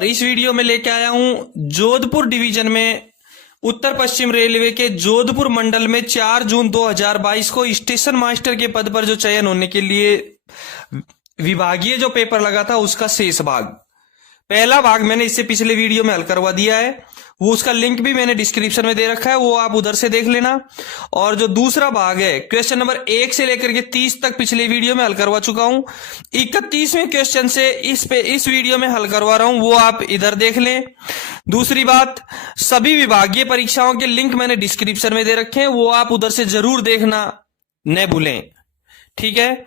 और इस वीडियो में लेके आया हूं जोधपुर डिवीजन में उत्तर पश्चिम रेलवे के जोधपुर मंडल में 4 जून 2022 को स्टेशन मास्टर के पद पर जो चयन होने के लिए विभागीय जो पेपर लगा था उसका शेष भाग। पहला भाग मैंने इससे पिछले वीडियो में हल करवा दिया है, वो उसका लिंक भी मैंने डिस्क्रिप्शन में दे रखा है, वो आप उधर से देख लेना। और जो दूसरा भाग है क्वेश्चन नंबर 1 से लेकर के 30 तक पिछले वीडियो में हल करवा चुका हूं। 31वें क्वेश्चन से इस वीडियो में हल करवा रहा हूं, वो आप इधर देख लें। दूसरी बात, सभी विभागीय परीक्षाओं के लिंक मैंने डिस्क्रिप्शन में दे रखे हैं, वो आप उधर से जरूर देखना न भूलें, ठीक है।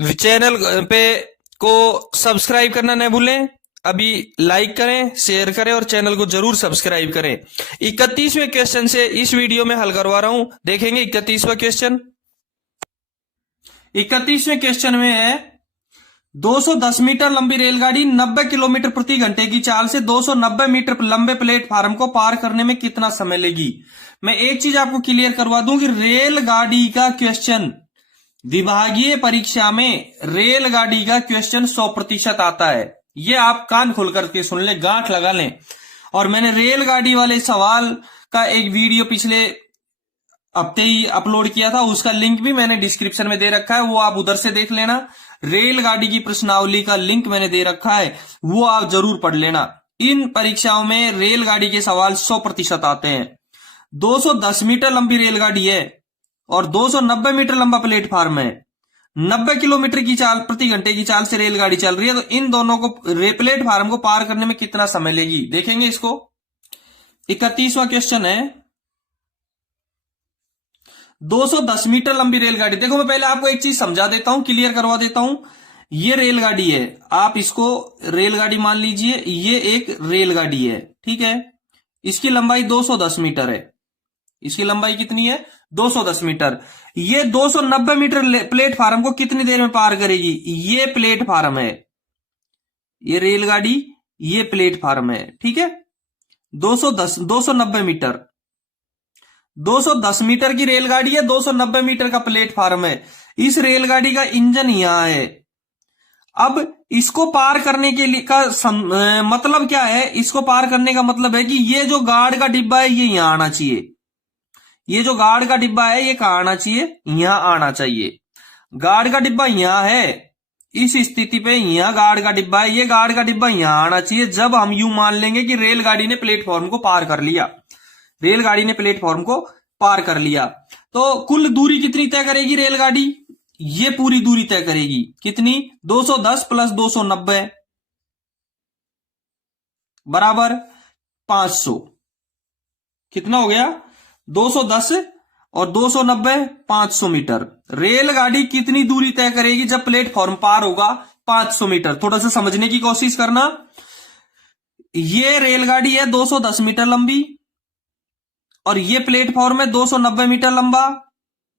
चैनल पे को सब्सक्राइब करना न भूलें, अभी लाइक करें, शेयर करें और चैनल को जरूर सब्सक्राइब करें। 31वें क्वेश्चन से इस वीडियो में हल करवा रहा हूं, देखेंगे 31वां क्वेश्चन। 31वें क्वेश्चन में है 210 मीटर लंबी रेलगाड़ी 90 किलोमीटर प्रति घंटे की चाल से 290 मीटर लंबे प्लेटफार्म को पार करने में कितना समय लेगी। मैं एक चीज आपको क्लियर करवा दूं कि रेलगाड़ी का क्वेश्चन विभागीय परीक्षा में रेलगाड़ी का क्वेश्चन 100% आता है। ये आप कान खोल करके सुन ले, गांठ लगा लें। और मैंने रेलगाड़ी वाले सवाल का एक वीडियो पिछले हफ्ते ही अपलोड किया था, उसका लिंक भी मैंने डिस्क्रिप्शन में दे रखा है, वो आप उधर से देख लेना। रेलगाड़ी की प्रश्नावली का लिंक मैंने दे रखा है, वो आप जरूर पढ़ लेना। इन परीक्षाओं में रेलगाड़ी के सवाल 100% आते हैं। 210 मीटर लंबी रेलगाड़ी है और 290 मीटर लंबा प्लेटफार्म है। 90 किलोमीटर की चाल प्रति घंटे की चाल से रेलगाड़ी चल रही है, तो इन दोनों को प्लेटफार्म को पार करने में कितना समय लेगी, देखेंगे इसको। 31वां क्वेश्चन है 210 मीटर लंबी रेलगाड़ी। देखो मैं पहले आपको एक चीज समझा देता हूं, क्लियर करवा देता हूं। ये रेलगाड़ी है, आप इसको रेलगाड़ी मान लीजिए, ये एक रेलगाड़ी है, ठीक है। इसकी लंबाई 210 मीटर है। इसकी लंबाई कितनी है? 210 मीटर। ये 290 मीटर प्लेटफार्म को कितनी देर में पार करेगी? ये प्लेटफार्म है, ये रेलगाड़ी, ये प्लेटफार्म है, ठीक है। 290 मीटर, 210 मीटर की रेलगाड़ी है, 290 मीटर का प्लेटफार्म है। इस रेलगाड़ी का इंजन यहां है। अब इसको पार करने के लिए मतलब क्या है? इसको पार करने का मतलब है कि ये जो गार्ड का डिब्बा है ये यहां आना चाहिए। ये जो गार्ड का डिब्बा है ये कहां आना चाहिए? यहां आना चाहिए। गार्ड का डिब्बा यहां है, इस स्थिति पे यहां गार्ड का डिब्बा है, ये गार्ड का डिब्बा यहां आना चाहिए। जब हम यूं मान लेंगे कि रेलगाड़ी ने प्लेटफॉर्म को पार कर लिया, रेलगाड़ी ने प्लेटफॉर्म को पार कर लिया, तो कुल दूरी कितनी तय करेगी रेलगाड़ी? ये पूरी दूरी तय करेगी। कितनी? 210 प्लस 290 बराबर 500। कितना हो गया? 210 और 290 500 मीटर। रेलगाड़ी कितनी दूरी तय करेगी जब प्लेटफॉर्म पार होगा? 500 मीटर। थोड़ा सा समझने की कोशिश करना। ये रेलगाड़ी है 210 मीटर लंबी और ये प्लेटफॉर्म है 290 मीटर लंबा।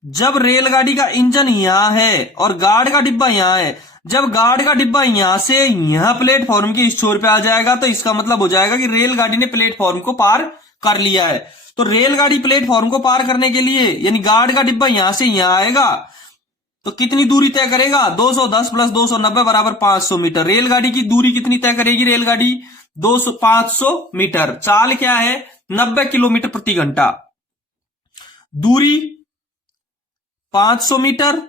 जब रेलगाड़ी का इंजन यहां है और गार्ड का डिब्बा यहां है, जब गार्ड का डिब्बा यहां से यहां प्लेटफॉर्म के इस छोर पे आ जाएगा, तो इसका मतलब हो जाएगा कि रेलगाड़ी ने प्लेटफॉर्म को पार कर लिया है। तो रेलगाड़ी प्लेटफॉर्म को पार करने के लिए, यानी गार्ड का डिब्बा यहां से यहां आएगा, तो कितनी दूरी तय करेगा? 210 प्लस 290 बराबर 500 मीटर। रेलगाड़ी की दूरी कितनी तय करेगी? रेलगाड़ी 500 मीटर। चाल क्या है? 90 किलोमीटर प्रति घंटा। दूरी 500 मीटर,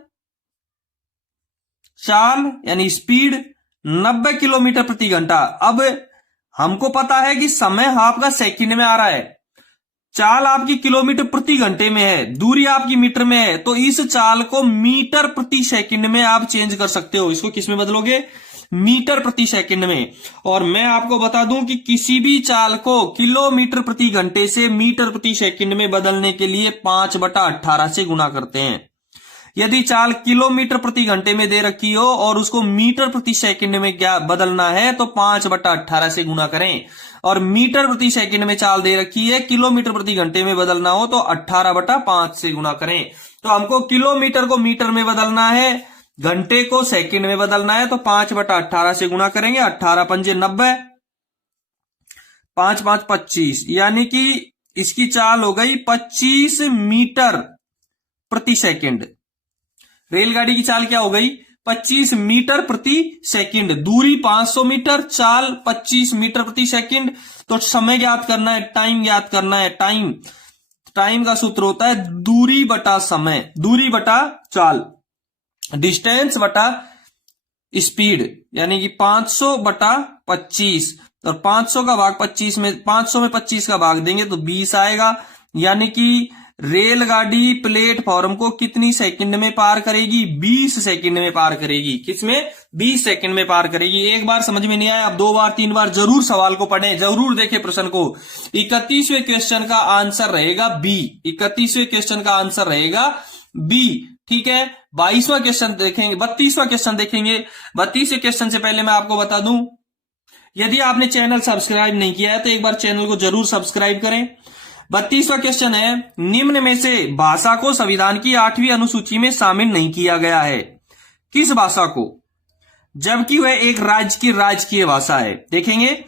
चाल यानी स्पीड 90 किलोमीटर प्रति घंटा। अब हमको पता है कि समय आपका सेकंड में आ रहा है, चाल आपकी किलोमीटर प्रति घंटे में है, दूरी आपकी मीटर में है, तो इस चाल को मीटर प्रति सेकंड में आप चेंज कर सकते हो। इसको किस में बदलोगे? मीटर प्रति सेकंड में। और मैं आपको बता दूं कि किसी भी चाल को किलोमीटर प्रति घंटे से मीटर प्रति सेकंड में बदलने के लिए 5/18 से गुणा करते हैं। यदि चाल किलोमीटर प्रति घंटे में दे रखी हो और उसको मीटर प्रति सेकंड में क्या बदलना है, तो 5/18 से गुणा करें। और मीटर प्रति सेकंड में चाल दे रखी है, किलोमीटर प्रति घंटे में बदलना हो तो 18/5 से गुणा करें। तो हमको किलोमीटर को मीटर में बदलना है, घंटे को सेकंड में बदलना है, तो 5/18 से गुणा करेंगे। 18 पंजे 90, 5 5 25, यानी कि इसकी चाल हो गई 25 मीटर प्रति सेकंड। रेलगाड़ी की चाल क्या हो गई? 25 मीटर प्रति सेकंड, दूरी 500 मीटर, चाल 25 मीटर प्रति सेकंड। तो समय ज्ञात करना है, टाइम ज्ञात करना है। टाइम का सूत्र होता है दूरी बटा समय, दूरी बटा चाल, डिस्टेंस बटा स्पीड, यानी कि 500 बटा 25, और 500 का भाग 25 में, 500 में 25 का भाग देंगे तो 20 आएगा। यानी कि रेलगाड़ी प्लेटफॉर्म को कितनी सेकंड में पार करेगी? 20 सेकंड में पार करेगी। किसमें? 20 सेकंड में पार करेगी। एक बार समझ में नहीं आया, अब 2 बार 3 बार जरूर सवाल को पढ़ें, जरूर देखें प्रश्न को। 31वें क्वेश्चन का आंसर रहेगा बी। 31वें क्वेश्चन का आंसर रहेगा बी। ठीक है, 22वां क्वेश्चन देखेंगे, 32वां क्वेश्चन देखेंगे। 32वें क्वेश्चन से पहले मैं आपको बता दूं, यदि आपने चैनल सब्सक्राइब नहीं किया है तो एक बार चैनल को जरूर सब्सक्राइब करें। 32वां क्वेश्चन है, निम्न में से भाषा को संविधान की 8वीं अनुसूची में शामिल नहीं किया गया है, किस भाषा को? जबकि वह एक राज्य की राजकीय भाषा है। देखेंगे,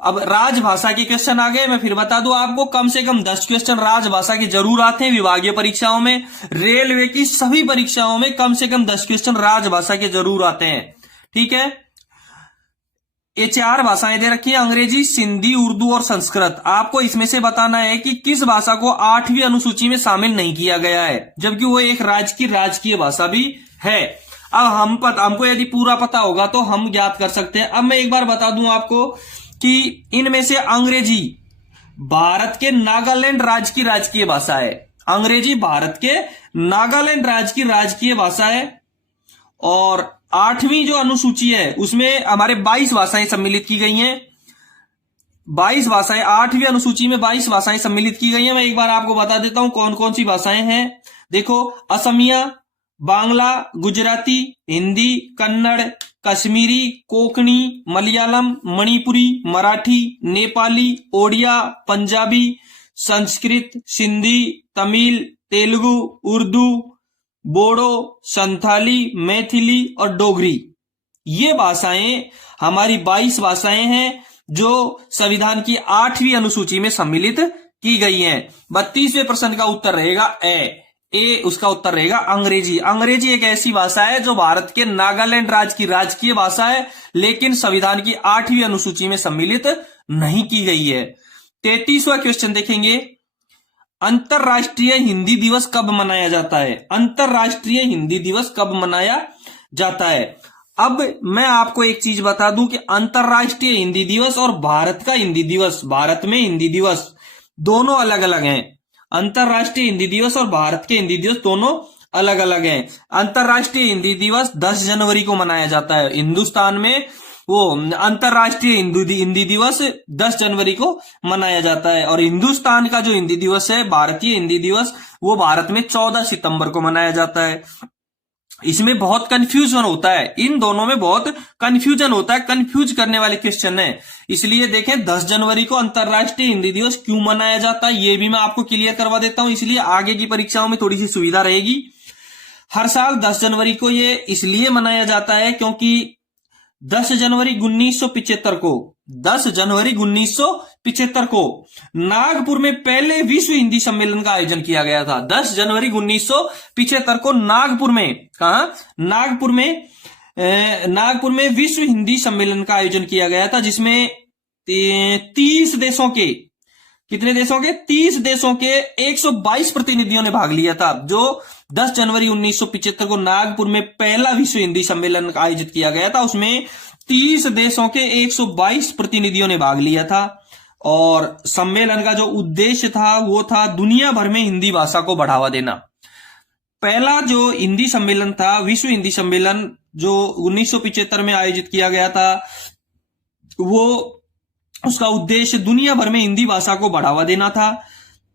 अब राजभाषा के क्वेश्चन आ गए। मैं फिर बता दूं आपको, कम से कम 10 क्वेश्चन राजभाषा के जरूर आते हैं विभागीय परीक्षाओं में। रेलवे की सभी परीक्षाओं में कम से कम 10 क्वेश्चन राजभाषा के जरूर आते हैं। ठीक है, ये 4 भाषाएं दे रखी है, अंग्रेजी, सिंधी, उर्दू और संस्कृत। आपको इसमें से बताना है कि किस भाषा को 8वीं अनुसूची में शामिल नहीं किया गया है, जबकि वो एक राज्य की राजकीय भाषा भी है। अब हमको यदि पूरा पता होगा तो हम ज्ञात कर सकते हैं। अब मैं एक बार बता दूं आपको कि इनमें से अंग्रेजी भारत के नागालैंड राज्य की राजकीय भाषा है। अंग्रेजी भारत के नागालैंड राज्य की राजकीय भाषा है। और 8वीं जो अनुसूची है उसमें हमारे 22 भाषाएं सम्मिलित की गई हैं। 22 भाषाएं, 8वीं अनुसूची में 22 भाषाएं सम्मिलित की गई हैं। मैं एक बार आपको बता देता हूं कौन कौन सी भाषाएं हैं। देखो, असमिया, बांग्ला, गुजराती, हिंदी, कन्नड़, कश्मीरी, कोंकणी, मलयालम, मणिपुरी, मराठी, नेपाली, ओडिया, पंजाबी, संस्कृत, सिंधी, तमिल, तेलुगु, उर्दू, बोडो, संथाली, मैथिली और डोगरी। ये भाषाएं हमारी 22 भाषाएं हैं जो संविधान की 8वीं अनुसूची में सम्मिलित की गई हैं। 32वें प्रश्न का उत्तर रहेगा ए, उसका उत्तर रहेगा अंग्रेजी। अंग्रेजी एक ऐसी भाषा है जो भारत के नागालैंड राज्य की राजकीय भाषा है, लेकिन संविधान की 8वीं अनुसूची में सम्मिलित नहीं की गई है। 33वां क्वेश्चन देखेंगे, अंतरराष्ट्रीय हिंदी दिवस कब मनाया जाता है? अंतरराष्ट्रीय हिंदी दिवस कब मनाया जाता है? अब मैं आपको एक चीज बता दूं कि अंतरराष्ट्रीय हिंदी दिवस और भारत का हिंदी दिवस, भारत में हिंदी दिवस दोनों अलग अलग हैं। अंतरराष्ट्रीय हिंदी दिवस और भारत के हिंदी दिवस दोनों अलग अलग हैं। अंतरराष्ट्रीय हिंदी दिवस 10 जनवरी को मनाया जाता है। हिंदुस्तान में वो अंतरराष्ट्रीय हिंदी दिवस 10 जनवरी को मनाया जाता है, और हिंदुस्तान का जो हिंदी दिवस है, भारतीय हिंदी दिवस, वो भारत में 14 सितंबर को मनाया जाता है। इसमें बहुत कंफ्यूजन होता है, इन दोनों में बहुत कंफ्यूजन होता है, कंफ्यूज करने वाले क्वेश्चन है। इसलिए देखें, 10 जनवरी को अंतरराष्ट्रीय हिंदी दिवस क्यों मनाया जाता है ये भी मैं आपको क्लियर करवा देता हूं, इसलिए आगे की परीक्षाओं में थोड़ी सी सुविधा रहेगी। हर साल 10 जनवरी को ये इसलिए मनाया जाता है क्योंकि 10 जनवरी 1975 को 10 जनवरी 1975 को नागपुर में पहले विश्व हिंदी सम्मेलन का आयोजन किया गया था। 10 जनवरी 1975 को नागपुर में, कहा? नागपुर में विश्व हिंदी सम्मेलन का आयोजन किया गया था, जिसमें 30 देशों के, कितने देशों के? 30 देशों के 122 प्रतिनिधियों ने भाग लिया था। जो 10 जनवरी 1975 को नागपुर में पहला विश्व हिंदी सम्मेलन आयोजित किया गया था, उसमें 30 देशों के 122 प्रतिनिधियों ने भाग लिया था। और सम्मेलन का जो उद्देश्य था वो था दुनिया भर में हिंदी भाषा को बढ़ावा देना। पहला जो हिंदी सम्मेलन था, विश्व हिंदी सम्मेलन, जो 1975 में आयोजित किया गया था, वो उसका उद्देश्य दुनिया भर में हिंदी भाषा को बढ़ावा देना था।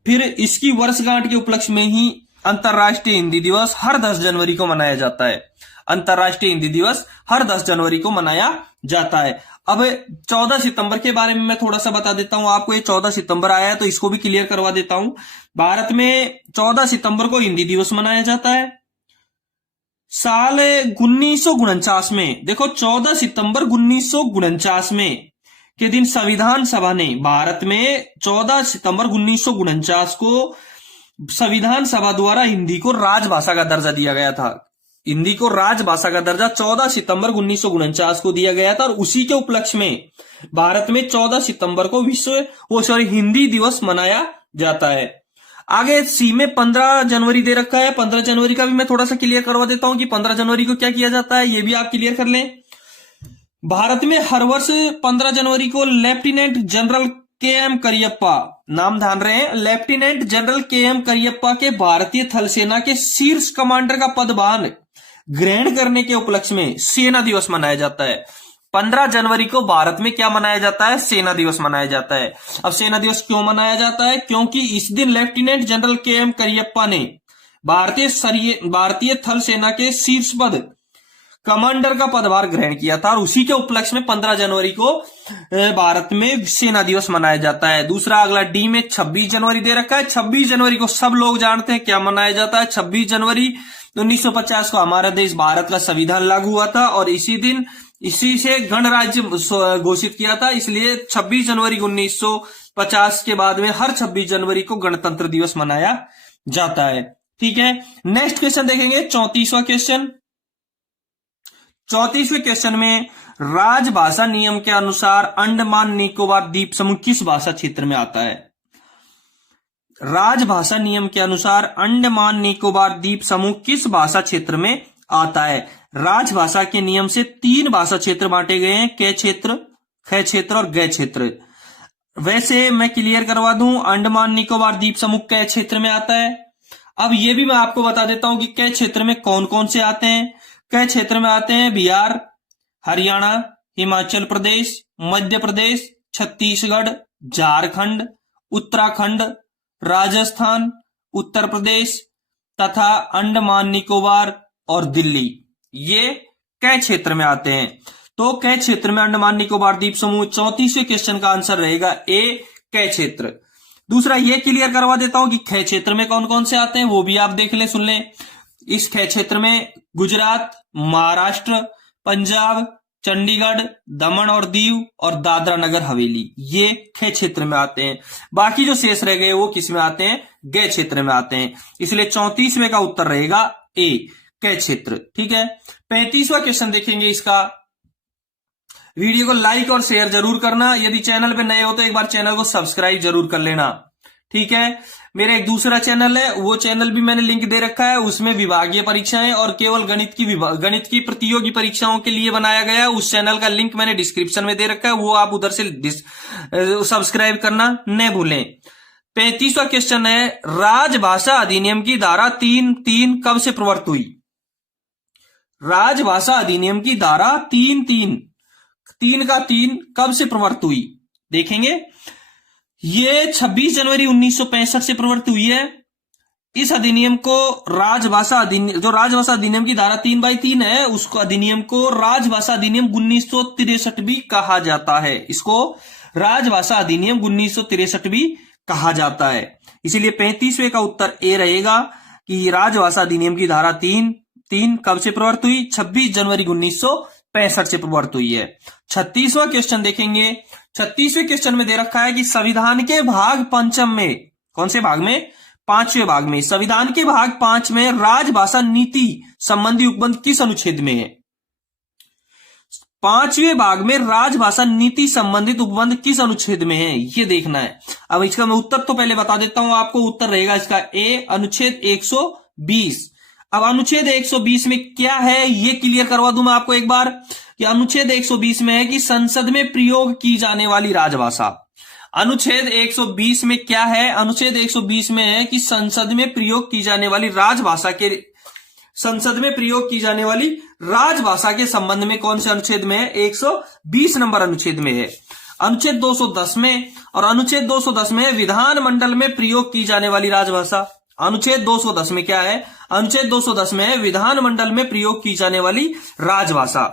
फिर इसकी वर्षगांठ के उपलक्ष्य में ही अंतरराष्ट्रीय हिंदी दिवस हर 10 जनवरी को मनाया जाता है। अंतरराष्ट्रीय हिंदी दिवस हर 10 जनवरी को मनाया जाता है। अब 14 सितंबर के बारे में मैं थोड़ा सा बता देता हूं आपको। ये 14 सितंबर आया है तो इसको भी क्लियर करवा देता हूं। भारत में 14 सितंबर को हिंदी दिवस मनाया जाता है। साल 1949 में, देखो 14 सितंबर 1949 में के दिन संविधान सभा ने, भारत में 14 सितंबर 1949 को संविधान सभा द्वारा हिंदी को राजभाषा का दर्जा दिया गया था। हिंदी को राजभाषा का दर्जा 14 सितंबर 1949 को दिया गया था और उसी के उपलक्ष्य में भारत में 14 सितंबर को हिंदी दिवस मनाया जाता है। आगे सी में 15 जनवरी दे रखा है। 15 जनवरी का भी मैं थोड़ा सा क्लियर करवा देता हूं कि 15 जनवरी को क्या किया जाता है, ये भी आप क्लियर कर लें। भारत में हर वर्ष 15 जनवरी को लेफ्टिनेंट जनरल के.एम. करियप्पा, नाम ध्यान रहे हैं, लेफ्टिनेंट जनरल के.एम. करियप्पा के भारतीय थल सेना के शीर्ष कमांडर का पदभार ग्रहण करने के उपलक्ष्य में सेना दिवस मनाया जाता है। 15 जनवरी को भारत में क्या मनाया जाता है, सेना दिवस मनाया जाता है। अब सेना दिवस क्यों मनाया जाता है, क्योंकि इस दिन लेफ्टिनेंट जनरल के.एम. करियप्पा ने भारतीय थल सेना के शीर्ष पद कमांडर का पदभार ग्रहण किया था और उसी के उपलक्ष्य में 15 जनवरी को भारत में सेना दिवस मनाया जाता है। दूसरा अगला डी में 26 जनवरी दे रखा है। 26 जनवरी को सब लोग जानते हैं क्या मनाया जाता है। 26 जनवरी 1950 को हमारा देश भारत का संविधान लागू हुआ था और इसी से गणराज्य घोषित किया था, इसलिए 26 जनवरी 1950 के बाद में हर 26 जनवरी को गणतंत्र दिवस मनाया जाता है। ठीक है, नेक्स्ट क्वेश्चन देखेंगे 34वां क्वेश्चन। 34वें क्वेश्चन में राजभाषा नियम के अनुसार अंडमान निकोबार द्वीप समूह किस भाषा क्षेत्र में आता है। राजभाषा नियम के अनुसार अंडमान निकोबार द्वीप समूह किस भाषा क्षेत्र में आता है। राजभाषा के नियम से 3 भाषा क्षेत्र बांटे गए हैं, क क्षेत्र, ख क्षेत्र और ग क्षेत्र। वैसे मैं क्लियर करवा दूं, अंडमान निकोबार द्वीप समूह क क्षेत्र में आता है। अब ये भी मैं आपको बता देता हूं कि क क्षेत्र में कौन कौन से आते हैं। क क्षेत्र में आते हैं बिहार, हरियाणा, हिमाचल प्रदेश, मध्य प्रदेश, छत्तीसगढ़, झारखंड, उत्तराखंड, राजस्थान, उत्तर प्रदेश तथा अंडमान निकोबार और दिल्ली, ये क क्षेत्र में आते हैं। तो क क्षेत्र में अंडमान निकोबार द्वीप समूह। 34वें क्वेश्चन का आंसर रहेगा ए, क क्षेत्र। दूसरा ये क्लियर करवा देता हूं कि ख क्षेत्र में कौन कौन से आते हैं, वो भी आप देख लें, सुन लें। इस ख क्षेत्र में गुजरात, महाराष्ट्र, पंजाब, चंडीगढ़, दमन और दीव और दादरा नगर हवेली, ये ख क्षेत्र में आते हैं। बाकी जो शेष रह गए वो किस में आते हैं, ग क्षेत्र में आते हैं। इसलिए 34वें का उत्तर रहेगा ए, क क्षेत्र। ठीक है, 35वां क्वेश्चन देखेंगे इसका। वीडियो को लाइक और शेयर जरूर करना। यदि चैनल पे नए हो तो एक बार चैनल को सब्सक्राइब जरूर कर लेना। ठीक है, मेरा एक दूसरा चैनल है, वो चैनल भी मैंने लिंक दे रखा है, उसमें विभागीय परीक्षाएं और केवल गणित की प्रतियोगी परीक्षाओं के लिए बनाया गया है। उस चैनल का लिंक मैंने डिस्क्रिप्शन में दे रखा है, वो आप उधर से सब्सक्राइब करना न भूलें। 35वां क्वेश्चन है, राजभाषा अधिनियम की धारा 3(3) कब से प्रवर्तित हुई। राजभाषा अधिनियम की धारा 3 का 3 कब से प्रवर्तित हुई, देखेंगे। ये 26 जनवरी 1965 से प्रवर्तित हुई है। इस अधिनियम को राजभाषा अधिनियम की धारा 3/3 है, उसको अधिनियम को राजभाषा अधिनियम 1963 भी कहा जाता है। इसको राजभाषा अधिनियम 1963 भी कहा जाता है। इसीलिए 35वें का उत्तर ए रहेगा कि राजभाषा अधिनियम की धारा 3 कब से प्रवर्तित हुई, 26 जनवरी 1965 से प्रवर्तित हुई है। 36वां क्वेश्चन देखेंगे। 36वें क्वेश्चन में दे रखा है कि संविधान के भाग 5 में, कौन से भाग में, 5वें भाग में, संविधान के भाग 5 में राजभाषा नीति संबंधी उपबंध किस अनुच्छेद में है। 5वें भाग में राजभाषा नीति संबंधित उपबंध किस अनुच्छेद में है, ये देखना है। अब इसका मैं उत्तर तो पहले बता देता हूं आपको। उत्तर रहेगा इसका ए, अनुच्छेद 120। अब अनुच्छेद 120 में क्या है ये क्लियर करवा दूं मैं आपको एक बार कि अनुच्छेद 120 में है कि संसद में प्रयोग की जाने वाली राजभाषा। अनुच्छेद 120 में क्या है, अनुच्छेद 120 में है कि संसद में प्रयोग की जाने वाली राजभाषा के संबंध में कौन से अनुच्छेद में है, 120 नंबर अनुच्छेद में है। अनुच्छेद 210 में, और अनुच्छेद 210 में विधानमंडल में प्रयोग की जाने वाली राजभाषा। अनुच्छेद 210 में क्या है, अनुच्छेद 210 में विधानमंडल में प्रयोग की जाने वाली राजभाषा।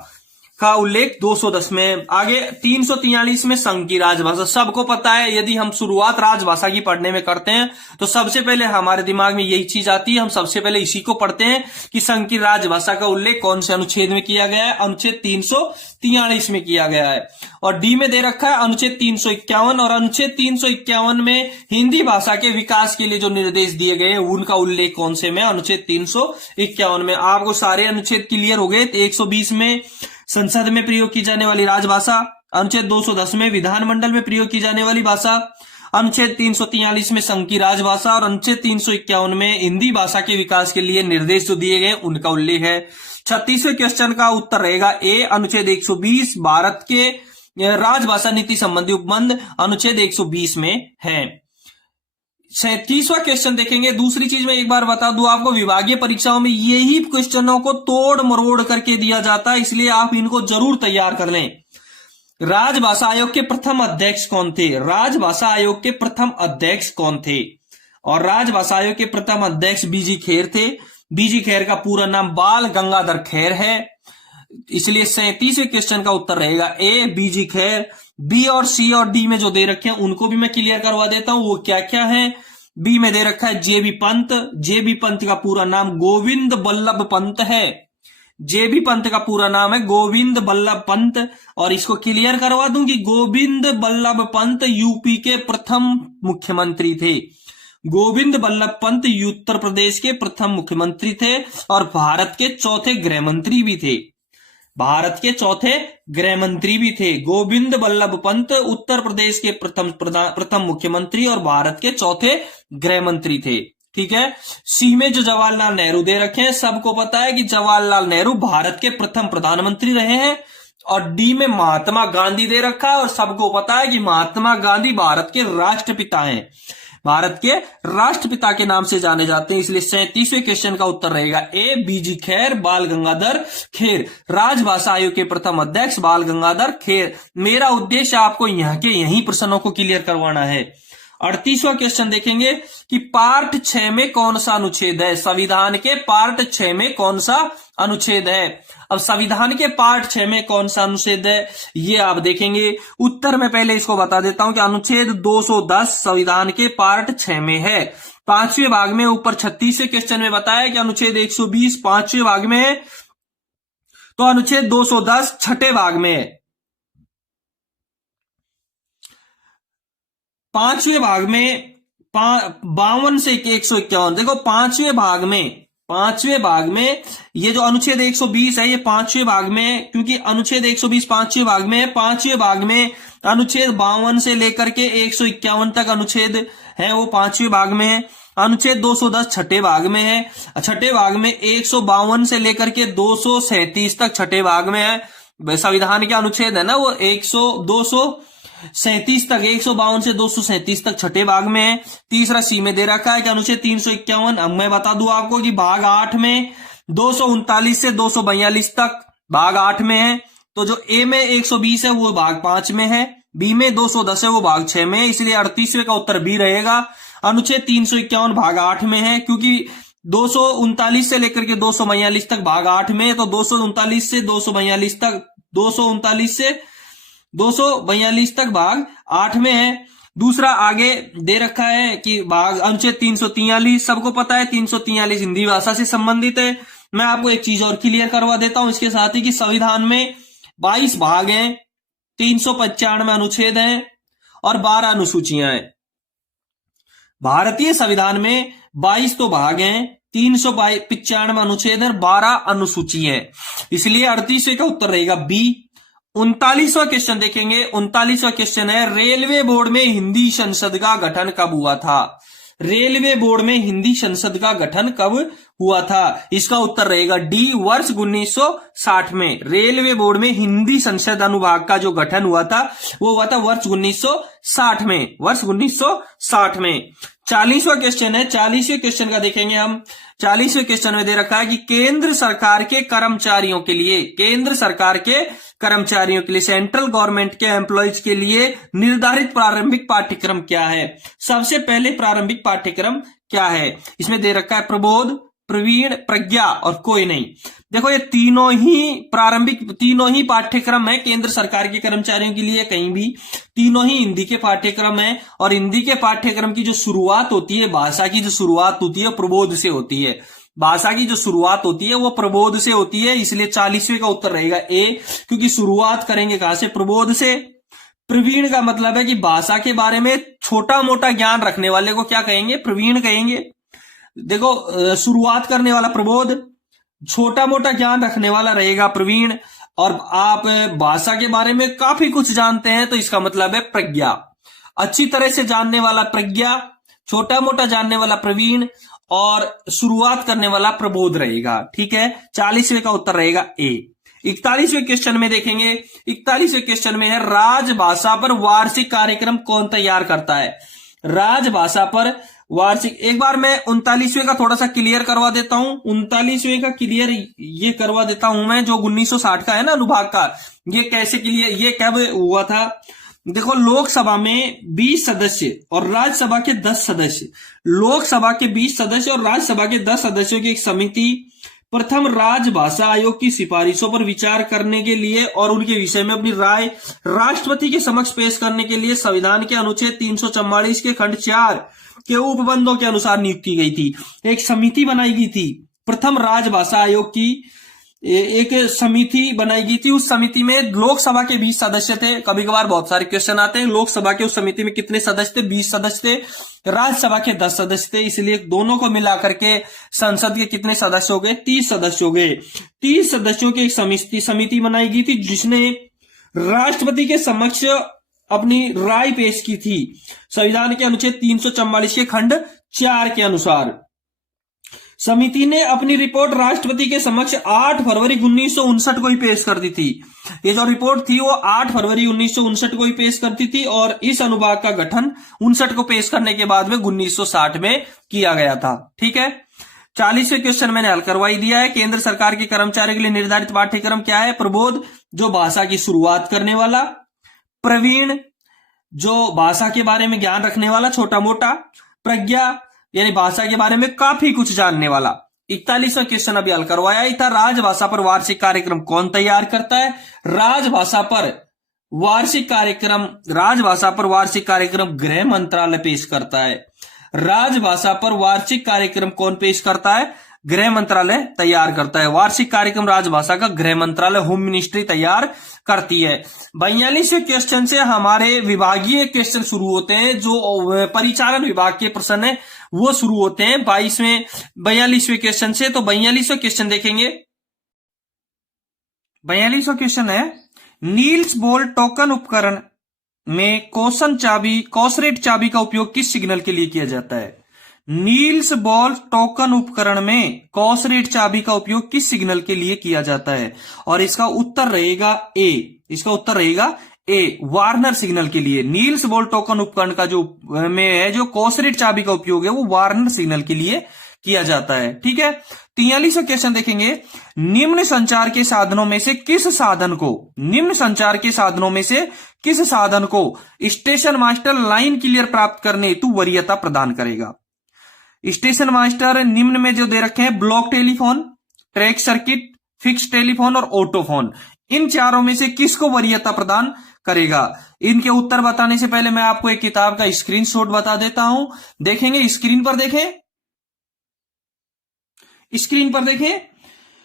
का उल्लेख 210 में। आगे 343 में संघ की राजभाषा। सबको पता है, यदि हम शुरुआत राजभाषा की पढ़ने में करते हैं तो सबसे पहले हमारे दिमाग में यही चीज आती है, हम सबसे पहले इसी को पढ़ते हैं कि संघ की राजभाषा का उल्लेख कौन से अनुच्छेद में किया गया है। अनुच्छेद 343 में किया गया है। और डी में दे रखा है अनुच्छेद 351, और अनुच्छेद 351 में हिंदी भाषा के विकास के लिए जो निर्देश दिए गए हैं उनका उल्लेख कौन से में, अनुच्छेद 351 में। आपको सारे अनुच्छेद क्लियर हो गए। 120 में संसद में प्रयोग की जाने वाली राजभाषा, अनुच्छेद 210 में विधानमंडल में प्रयोग की जाने वाली भाषा, अनुच्छेद 343 में संघ की राजभाषा और अनुच्छेद 351 में हिंदी भाषा के विकास के लिए निर्देश जो दिए गए उनका उल्लेख है। 36वें क्वेश्चन का उत्तर रहेगा ए, अनुच्छेद 120 भारत के राजभाषा नीति संबंधी उपबंध अनुच्छेद 120 में है। 37वां क्वेश्चन देखेंगे। दूसरी चीज मैं एक बार बता दूं आपको, विभागीय परीक्षाओं में यही क्वेश्चनों को तोड़ मरोड़ करके दिया जाता है, इसलिए आप इनको जरूर तैयार कर लें। राजभाषा आयोग के प्रथम अध्यक्ष कौन थे? राजभाषा आयोग के प्रथम अध्यक्ष कौन थे? और राजभाषा आयोग के प्रथम अध्यक्ष बीजी खेर थे। बीजी खेर का पूरा नाम बाल गंगाधर खेर है, इसलिए 37वें क्वेश्चन का उत्तर रहेगा ए, बीजी खेर। बी और सी और डी में जो दे रखे हैं उनको भी मैं क्लियर करवा देता हूं, वो क्या क्या है। बी में दे रखा है जेबी पंत। जेबी पंत का पूरा नाम गोविंद बल्लभ पंत है। जेबी पंत का पूरा नाम है गोविंद बल्लभ पंत। और इसको क्लियर करवा दूं कि गोविंद बल्लभ पंत यूपी के प्रथम मुख्यमंत्री थे। गोविंद बल्लभ पंत उत्तर प्रदेश के प्रथम मुख्यमंत्री थे और भारत के चौथे गृह मंत्री भी थे। भारत के चौथे गृह मंत्री भी थे। गोविंद बल्लभ पंत उत्तर प्रदेश के प्रथम मुख्यमंत्री और भारत के चौथे गृह मंत्री थे। ठीक है। सी में जो जवाहरलाल नेहरू दे रखे हैं, सबको पता है कि जवाहरलाल नेहरू भारत के प्रथम प्रधानमंत्री रहे हैं। और डी में महात्मा गांधी दे रखा है और सबको पता है कि महात्मा गांधी भारत के राष्ट्रपिता हैं, भारत के राष्ट्रपिता के नाम से जाने जाते हैं। इसलिए 37वें क्वेश्चन का उत्तर रहेगा ए, बीजी खेर, बाल गंगाधर खेर। राजभाषा आयोग के प्रथम अध्यक्ष बाल गंगाधर खेर। मेरा उद्देश्य आपको यहाँ के यही प्रश्नों को क्लियर करवाना है। 38वां क्वेश्चन देखेंगे कि पार्ट 6 में कौन सा अनुच्छेद है? संविधान के पार्ट 6 में कौन सा अनुच्छेद है? अब संविधान के पार्ट 6 में कौन सा अनुच्छेद है ये आप देखेंगे। उत्तर में पहले इसको बता देता हूं कि अनुच्छेद 210 संविधान के पार्ट 6 में है। 5वें भाग में ऊपर 36वें क्वेश्चन में बताया कि अनुच्छेद 120 5वें भाग में है, तो अनुच्छेद 210 6ठे भाग में है। 5वें भाग में 52 से 151। देखो पांचवें भाग में ये जो अनुच्छेद 120 है ये 5वें भाग में, क्योंकि अनुच्छेद 120 5वें भाग में है। 5वें भाग में अनुच्छेद 52 से लेकर के 151 तक अनुच्छेद है वो 5वें भाग में है। अनुच्छेद 210 छठे भाग में है। छठे भाग में 152 से लेकर के 237 तक छठे भाग में है। संविधान के अनुच्छेद है ना वो 237 तक, 152 से 237 तक छठे भाग में है। तीसरा सी में दे रखा है कि अनुच्छेद 351। अब मैं बता दूं आपको कि भाग 8 में 239 से 242 तक भाग 8 में है। तो जो ए में 120 है वो भाग 5 में है, बी में 210 है वो भाग 6 में है, इसलिए 38वें का उत्तर बी रहेगा। अनुच्छेद 351 भाग 8 में है, क्योंकि 239 से लेकर के 242 तक भाग 8 में है, तो 239 से 242 तक 242 तक भाग 8 में है। दूसरा आगे दे रखा है कि भाग अनुच्छेद 343, सबको पता है 343 हिंदी भाषा से संबंधित है। मैं आपको एक चीज और क्लियर करवा देता हूं इसके साथ ही कि संविधान में 22 भाग हैं, 395 अनुच्छेद हैं और 12 अनुसूचियां हैं। भारतीय संविधान में 22 तो भाग हैं, 395 अनुच्छेद और 12 अनुसूची है, इसलिए 38वें का उत्तर रहेगा बी। 39वां क्वेश्चन देखेंगे। 39वां क्वेश्चन है रेलवे बोर्ड में हिंदी संसद का गठन कब हुआ था? रेलवे बोर्ड में हिंदी संसद का गठन कब हुआ था? इसका उत्तर रहेगा डी, वर्ष 1960 में। रेलवे बोर्ड में हिंदी संसद अनुभाग का जो गठन हुआ था वो हुआ था वर्ष 1960 में, वर्ष 1960 में। 40वां क्वेश्चन है। 40वें क्वेश्चन का देखेंगे हम। 40वें क्वेश्चन में दे रखा है कि केंद्र सरकार के कर्मचारियों के लिए सेंट्रल गवर्नमेंट के एम्प्लॉयज के लिए निर्धारित प्रारंभिक पाठ्यक्रम क्या है? सबसे पहले प्रारंभिक पाठ्यक्रम क्या है? इसमें दे रखा है प्रबोध, प्रवीण, प्रज्ञा और कोई नहीं। देखो ये तीनों ही पाठ्यक्रम है केंद्र सरकार के कर्मचारियों के लिए, कहीं भी तीनों ही हिंदी के पाठ्यक्रम है। और हिंदी के पाठ्यक्रम की जो शुरुआत होती है, भाषा की जो शुरुआत होती है प्रबोध से होती है। भाषा की जो शुरुआत होती है वो प्रबोध से होती है, इसलिए 40वें का उत्तर रहेगा ए, क्योंकि शुरुआत करेंगे कहां से? प्रबोध से। प्रवीण का मतलब है कि भाषा के बारे में छोटा मोटा ज्ञान रखने वाले को क्या कहेंगे? प्रवीण कहेंगे। देखो शुरुआत करने वाला प्रबोध, छोटा मोटा ज्ञान रखने वाला रहेगा प्रवीण, और आप भाषा के बारे में काफी कुछ जानते हैं तो इसका मतलब है प्रज्ञा। अच्छी तरह से जानने वाला प्रज्ञा, छोटा मोटा जानने वाला प्रवीण, और शुरुआत करने वाला प्रबोध रहेगा। ठीक है, 40वें का उत्तर रहेगा ए। 41वें क्वेश्चन में देखेंगे, 41वें क्वेश्चन में है राजभाषा पर वार्षिक कार्यक्रम कौन तैयार करता है? राजभाषा पर वार्षिक, एक बार मैं 39वें का थोड़ा सा क्लियर करवा देता हूं। 39वें का क्लियर ये करवा देता हूं मैं, जो 1960 का है ना अनुभाग का, ये कैसे क्लियर, ये कब हुआ था? देखो लोकसभा में 20 सदस्य और राज्यसभा के 10 सदस्य, लोकसभा के 20 सदस्य और राज्यसभा के 10 सदस्यों की एक समिति प्रथम राजभाषा आयोग की सिफारिशों पर विचार करने के लिए और उनके विषय में अपनी राय राष्ट्रपति के समक्ष पेश करने के लिए संविधान के अनुच्छेद 344 के खंड 4 के उपबंधों के अनुसार नियुक्त की गई थी। एक समिति बनाई गई थी, प्रथम राजभाषा आयोग की एक समिति बनाई गई थी। उस समिति में लोकसभा के 20 सदस्य थे। कभी कभार बहुत सारे क्वेश्चन आते हैं, लोकसभा के उस समिति में कितने सदस्य थे? 20 सदस्य थे। राज्यसभा के 10 सदस्य थे, इसलिए दोनों को मिलाकर के संसद के कितने सदस्य हो गए? 30 सदस्य हो गए। 30 सदस्यों की एक समिति बनाई गई थी जिसने राष्ट्रपति के समक्ष अपनी राय पेश की थी संविधान के अनुच्छेद 344 के खंड 4 के अनुसार। समिति ने अपनी रिपोर्ट राष्ट्रपति के समक्ष 8 फरवरी 1959 को ही पेश कर दी थी। ये जो रिपोर्ट थी वो 8 फरवरी 1959 को ही पेश करती थी, और इस अनुभाग का गठन 59 को पेश करने के बाद में 1960 में किया गया था। ठीक है, 40वें क्वेश्चन मैंने हल करवाई दिया है। केंद्र सरकार के कर्मचारियों के लिए निर्धारित पाठ्यक्रम क्या है? प्रबोध, जो भाषा की शुरुआत करने वाला, प्रवीण, जो भाषा के बारे में ज्ञान रखने वाला छोटा मोटा, प्रज्ञा यानी भाषा के बारे में काफी कुछ जानने वाला। 41वां क्वेश्चन अभी हल करवाया ही था। राजभाषा पर वार्षिक कार्यक्रम कौन तैयार करता है? राजभाषा पर वार्षिक कार्यक्रम गृह मंत्रालय पेश करता है। राजभाषा पर वार्षिक कार्यक्रम कौन पेश करता है? गृह मंत्रालय तैयार करता है। वार्षिक कार्यक्रम राजभाषा का गृह मंत्रालय, होम मिनिस्ट्री तैयार करती है। 42वें क्वेश्चन से हमारे विभागीय क्वेश्चन शुरू होते हैं, जो परिचालन विभाग के प्रश्न है वो शुरू होते हैं 42वें क्वेश्चन से। तो 42वां क्वेश्चन देखेंगे। 42वां क्वेश्चन है नील्स बोर टोकन उपकरण में कॉसरेट चाबी का उपयोग किस सिग्नल के लिए किया जाता है? नील्स बोर टोकन उपकरण में कॉसरेट चाबी का उपयोग किस सिग्नल के लिए किया जाता है? और इसका उत्तर रहेगा ए। इसका उत्तर रहेगा ए, वार्नर सिग्नल के लिए। नील्स बोर टोकन उपकरण का जो कॉसरेट चाबी का उपयोग है वो वार्नर सिग्नल के लिए किया जाता है। ठीक है, 43वां क्वेश्चन देखेंगे। निम्न संचार के साधनों में से किस साधन को स्टेशन मास्टर लाइन क्लियर प्राप्त करने हेतु वरीयता प्रदान करेगा? स्टेशन मास्टर निम्न में जो दे रखे हैं, block telephone, track circuit, fix telephone और ऑटोफोन, इन चारों में से किसको वरीयता प्रदान करेगा? इनके उत्तर बताने से पहले मैं आपको एक किताब का स्क्रीनशॉट बता देता हूं। देखेंगे स्क्रीन पर,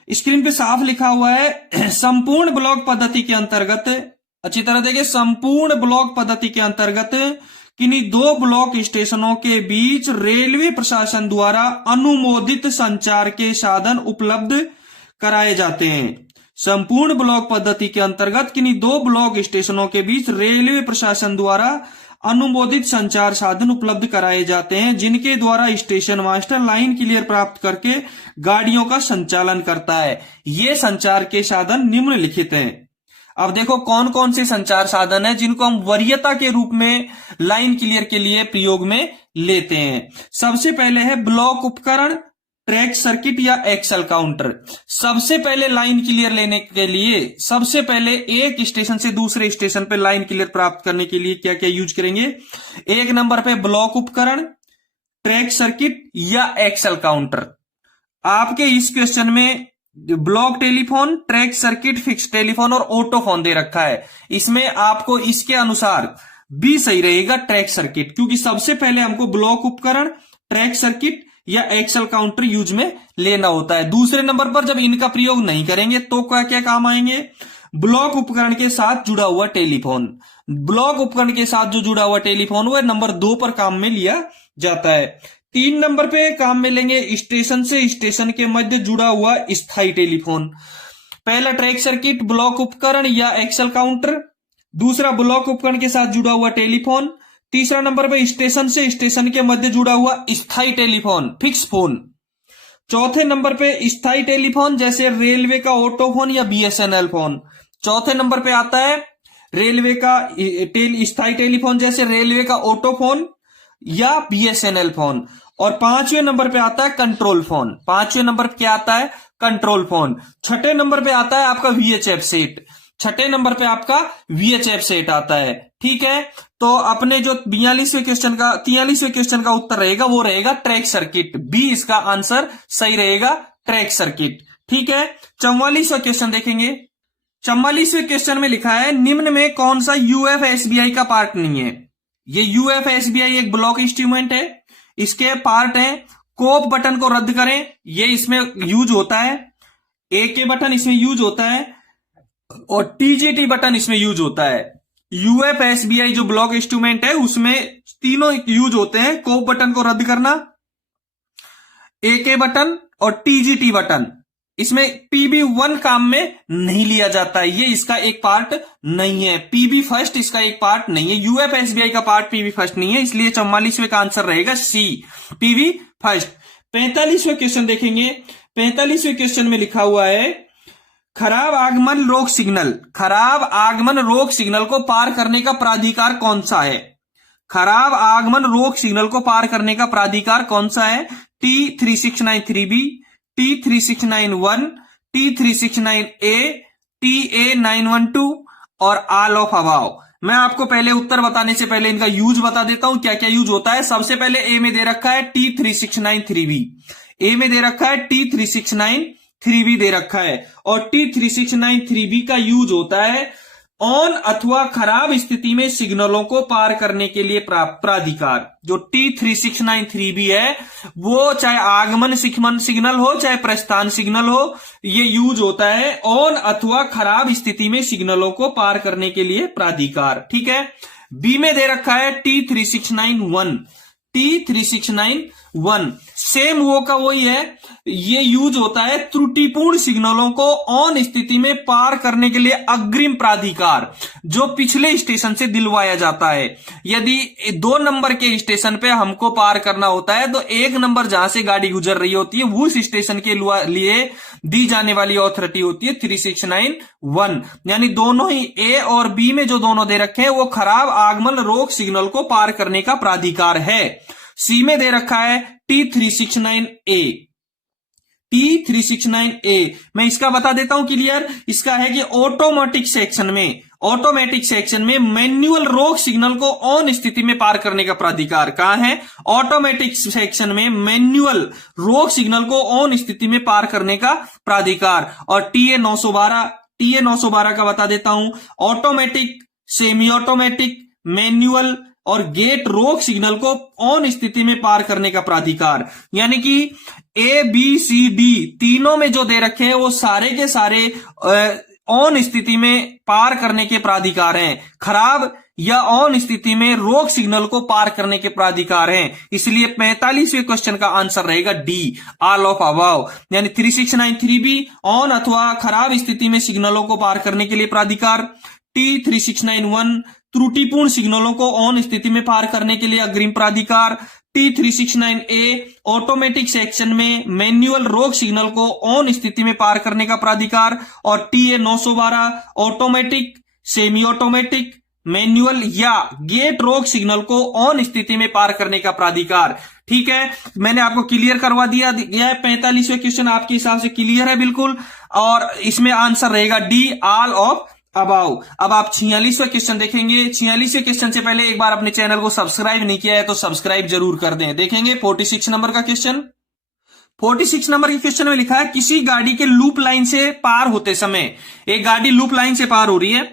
स्क्रीन पे साफ लिखा हुआ है संपूर्ण ब्लॉक पद्धति के अंतर्गत, अच्छी तरह देखिए, संपूर्ण ब्लॉक पद्धति के अंतर्गत किन्हीं 2 ब्लॉक स्टेशनों के बीच रेलवे प्रशासन द्वारा अनुमोदित संचार के साधन उपलब्ध कराए जाते हैं। संपूर्ण ब्लॉक पद्धति के अंतर्गत किन्हीं 2 ब्लॉक स्टेशनों के बीच रेलवे प्रशासन द्वारा अनुमोदित संचार साधन उपलब्ध कराए जाते हैं, जिनके द्वारा स्टेशन मास्टर लाइन क्लियर प्राप्त करके गाड़ियों का संचालन करता है। ये संचार के साधन निम्नलिखित हैं। अब देखो कौन कौन से संचार साधन है जिनको हम वरीयता के रूप में लाइन क्लियर के लिए प्रयोग में लेते हैं। सबसे पहले है ब्लॉक उपकरण, ट्रैक सर्किट या एक्सल काउंटर। सबसे पहले लाइन क्लियर लेने के लिए, सबसे पहले एक स्टेशन से दूसरे स्टेशन पे लाइन क्लियर प्राप्त करने के लिए क्या क्या यूज करेंगे? एक नंबर पे ब्लॉक उपकरण, ट्रैक सर्किट या एक्सल काउंटर। आपके इस क्वेश्चन में block telephone, track circuit, fix telephone और ऑटोफोन दे रखा है। इसमें आपको इसके अनुसार बी सही रहेगा, ट्रैक सर्किट, क्योंकि सबसे पहले हमको ब्लॉक उपकरण, ट्रैक सर्किट या एक्सेल काउंटर यूज में लेना होता है। दूसरे नंबर पर जब इनका प्रयोग नहीं करेंगे तो क्या क्या काम आएंगे? ब्लॉक उपकरण के साथ जुड़ा हुआ टेलीफोन, ब्लॉक उपकरण के साथ जो जुड़ा हुआ टेलीफोन वह नंबर 2 पर काम में लिया जाता है। 3 नंबर पे काम में लेंगे स्टेशन से स्टेशन के मध्य जुड़ा हुआ स्थायी टेलीफोन। पहला ट्रैक सर्किट, ब्लॉक उपकरण या एक्सेल काउंटर, दूसरा ब्लॉक उपकरण के साथ जुड़ा हुआ टेलीफोन, तीसरा नंबर पे स्टेशन से स्टेशन के मध्य जुड़ा हुआ स्थायी टेलीफोन, फिक्स फोन। चौथे नंबर पे स्थायी टेलीफोन जैसे रेलवे का ऑटोफोन या बीएसएनएल फोन। चौथे नंबर पे आता है रेलवे का स्थायी टेलीफोन जैसे रेलवे का ऑटोफोन या बीएसएनएल फोन। और 5वें नंबर पे आता है कंट्रोल फोन। 5वें नंबर पे क्या आता है? Control phone. 6ठे नंबर पे आता है आपका वीएचएफ सेट। 6ठे नंबर पे आपका वीएचएफ सेट आता है। ठीक है, तो अपने जो 43वें क्वेश्चन का उत्तर रहेगा वो रहेगा ट्रैक सर्किट। बी इसका आंसर सही रहेगा, ट्रैक सर्किट। ठीक है, 44वां क्वेश्चन देखेंगे। 44वें क्वेश्चन में लिखा है निम्न में कौन सा यूएफएसबीआई का पार्ट नहीं है? ये यूएफएसबीआई एक ब्लॉक इंस्ट्रूमेंट है, इसके पार्ट है कोप बटन को रद्द करें, ये इसमें यूज होता है, ए के बटन इसमें यूज होता है और टीजीटी बटन इसमें यूज होता है। यूएफएसबीआई जो ब्लॉक इंस्ट्रूमेंट है उसमें तीनों यूज होते हैं, कोप बटन को रद्द करना, ए के बटन और टीजीटी बटन। इसमें पीबी1 काम में नहीं लिया जाता है, ये इसका एक पार्ट नहीं है। पीबी फर्स्ट इसका एक पार्ट नहीं है, यूएफएसबीआई का पार्ट पीबी फर्स्ट नहीं है, इसलिए 44वें का आंसर रहेगा सी, पीबी फर्स्ट। 45वें क्वेश्चन देखेंगे। 45वें क्वेश्चन में लिखा हुआ है खराब आगमन रोक सिग्नल, खराब आगमन रोक सिग्नल को पार करने का प्राधिकार कौन सा है? खराब आगमन रोक सिग्नल को पार करने का प्राधिकार कौन सा है? T3693B, T3691, T369A, TA912 और ऑल ऑफ अबाव। मैं आपको पहले उत्तर बताने से पहले इनका यूज बता देता हूं, क्या क्या यूज होता है। सबसे पहले ए में दे रखा है T3693B, ए में दे रखा है T3693B दे रखा है और T3693B का यूज होता है ऑन अथवा खराब स्थिति में सिग्नलों को पार करने के लिए प्राधिकार। जो T3693B है वो चाहे आगमन सिग्नल हो चाहे प्रस्थान सिग्नल हो, ये यूज होता है ऑन अथवा खराब स्थिति में सिग्नलों को पार करने के लिए प्राधिकार। ठीक है, बी में दे रखा है T3691, T3691 सेम वो का वही है, ये यूज होता है त्रुटिपूर्ण सिग्नलों को ऑन स्थिति में पार करने के लिए अग्रिम प्राधिकार, जो पिछले स्टेशन से दिलवाया जाता है। यदि 2 नंबर के स्टेशन पे हमको पार करना होता है तो 1 नंबर जहां से गाड़ी गुजर रही होती है उस स्टेशन के लिए दी जाने वाली ऑथोरिटी होती है 3691। यानी दोनों ही ए और बी में जो दोनों दे रखे हैं वो खराब आगमन रोक सिग्नल को पार करने का प्राधिकार है। सी में दे रखा है T369A, T369A। मैं इसका बता देता हूं क्लियर। इसका है कि ऑटोमेटिक सेक्शन में मैन्युअल रोक सिग्नल को ऑन स्थिति में पार करने का प्राधिकार कहां है? ऑटोमेटिक सेक्शन में मैन्युअल रोक सिग्नल को ऑन स्थिति में पार करने का प्राधिकार। और TA912 का बता देता हूं, ऑटोमेटिक, सेमी ऑटोमेटिक, मैन्युअल और गेट रोक सिग्नल को ऑन स्थिति में पार करने का प्राधिकार। यानी कि ए बी सी डी तीनों में जो दे रखे हैं वो सारे के सारे ऑन स्थिति में पार करने के प्राधिकार हैं, खराब या ऑन स्थिति में रोक सिग्नल को पार करने के प्राधिकार हैं। इसलिए 45वें क्वेश्चन का आंसर रहेगा डी, ऑल ऑफ अबाव। यानी 3693B ऑन अथवा खराब स्थिति में सिग्नलों को पार करने के लिए प्राधिकार, T3691 त्रुटिपूर्ण सिग्नलों को ऑन स्थिति में पार करने के लिए अग्रिम प्राधिकार, T369A ऑटोमेटिक सेक्शन में मैन्युअल रोक सिग्नल को ऑन स्थिति में पार करने का प्राधिकार और TA912 automatic, semi automatic, manual या गेट रोक सिग्नल को ऑन स्थिति में पार करने का प्राधिकार। ठीक है, मैंने आपको क्लियर करवा दिया। यह 45वें क्वेश्चन आपके हिसाब से क्लियर है बिल्कुल, और इसमें आंसर रहेगा डी, ऑल ऑफ अबाउ। अब आप 46वां क्वेश्चन देखेंगे। 46वें क्वेश्चन से पहले एक बार अपने चैनल को सब्सक्राइब नहीं किया है तो सब्सक्राइब जरूर कर दें। देखेंगे 46 नंबर का क्वेश्चन। 46 नंबर के क्वेश्चन में लिखा है किसी गाड़ी के लूप लाइन से पार होते समय, एक गाड़ी लूप लाइन से पार हो रही है,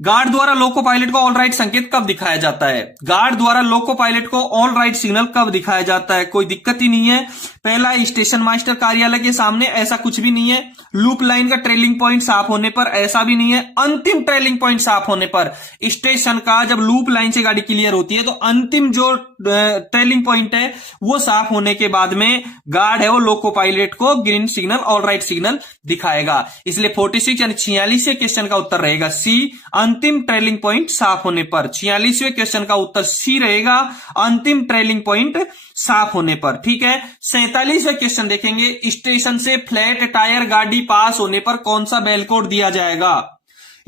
गार्ड द्वारा लोको पायलट को ऑल राइट संकेत कब दिखाया जाता है? गार्ड द्वारा लोको पायलट को ऑल राइट सिग्नल कब दिखाया जाता है? कोई दिक्कत ही नहीं है। पहला, स्टेशन मास्टर कार्यालय के सामने, ऐसा कुछ भी नहीं है। लूप लाइन का ट्रेलिंग पॉइंट साफ होने पर, ऐसा भी नहीं है। अंतिम ट्रेलिंग पॉइंट साफ होने पर, स्टेशन का जब लूप लाइन से गाड़ी क्लियर होती है तो अंतिम जो ट्रेलिंग पॉइंट है वो साफ होने के बाद में गार्ड है वो लोको पायलट को green signal, all write signal दिखाएगा। इसलिए 46 यानी 46वें क्वेश्चन का उत्तर रहेगा सी, अंतिम ट्रेलिंग पॉइंट साफ होने पर। 46वें क्वेश्चन का उत्तर सी रहेगा, अंतिम ट्रेलिंग पॉइंट साफ होने पर। ठीक है, 47वें क्वेश्चन देखेंगे, स्टेशन से फ्लैट टायर गाड़ी पास होने पर कौन सा बेल कोड दिया जाएगा?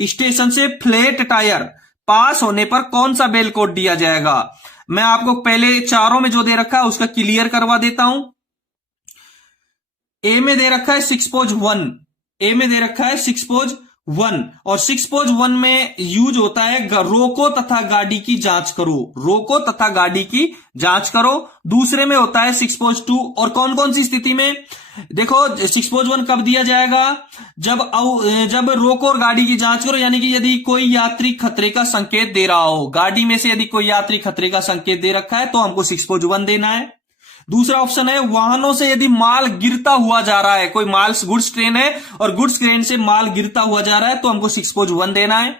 स्टेशन से फ्लैट टायर पास होने पर कौन सा बेल कोड दिया जाएगा? मैं आपको पहले चारों में जो दे रखा है उसका क्लियर करवा देता हूं। ए में दे रखा है 6.1, ए में दे रखा है 6.1 और 6.1 में यूज होता है रोको तथा गाड़ी की जांच करो, रोको तथा गाड़ी की जांच करो। दूसरे में होता है 6.2 और कौन कौन सी स्थिति में? देखो 6.1 कब दिया जाएगा? जब रोको और गाड़ी की जांच करो, यानी कि यदि कोई यात्री खतरे का संकेत दे रहा हो, गाड़ी में से यदि कोई यात्री खतरे का संकेत दे रखा है तो हमको 6.1 देना है। दूसरा ऑप्शन है वाहनों से यदि माल गिरता हुआ जा रहा है, कोई माल गुड्स ट्रेन है और गुड्स ट्रेन से माल गिरता हुआ जा रहा है तो हमको 6.1 देना है।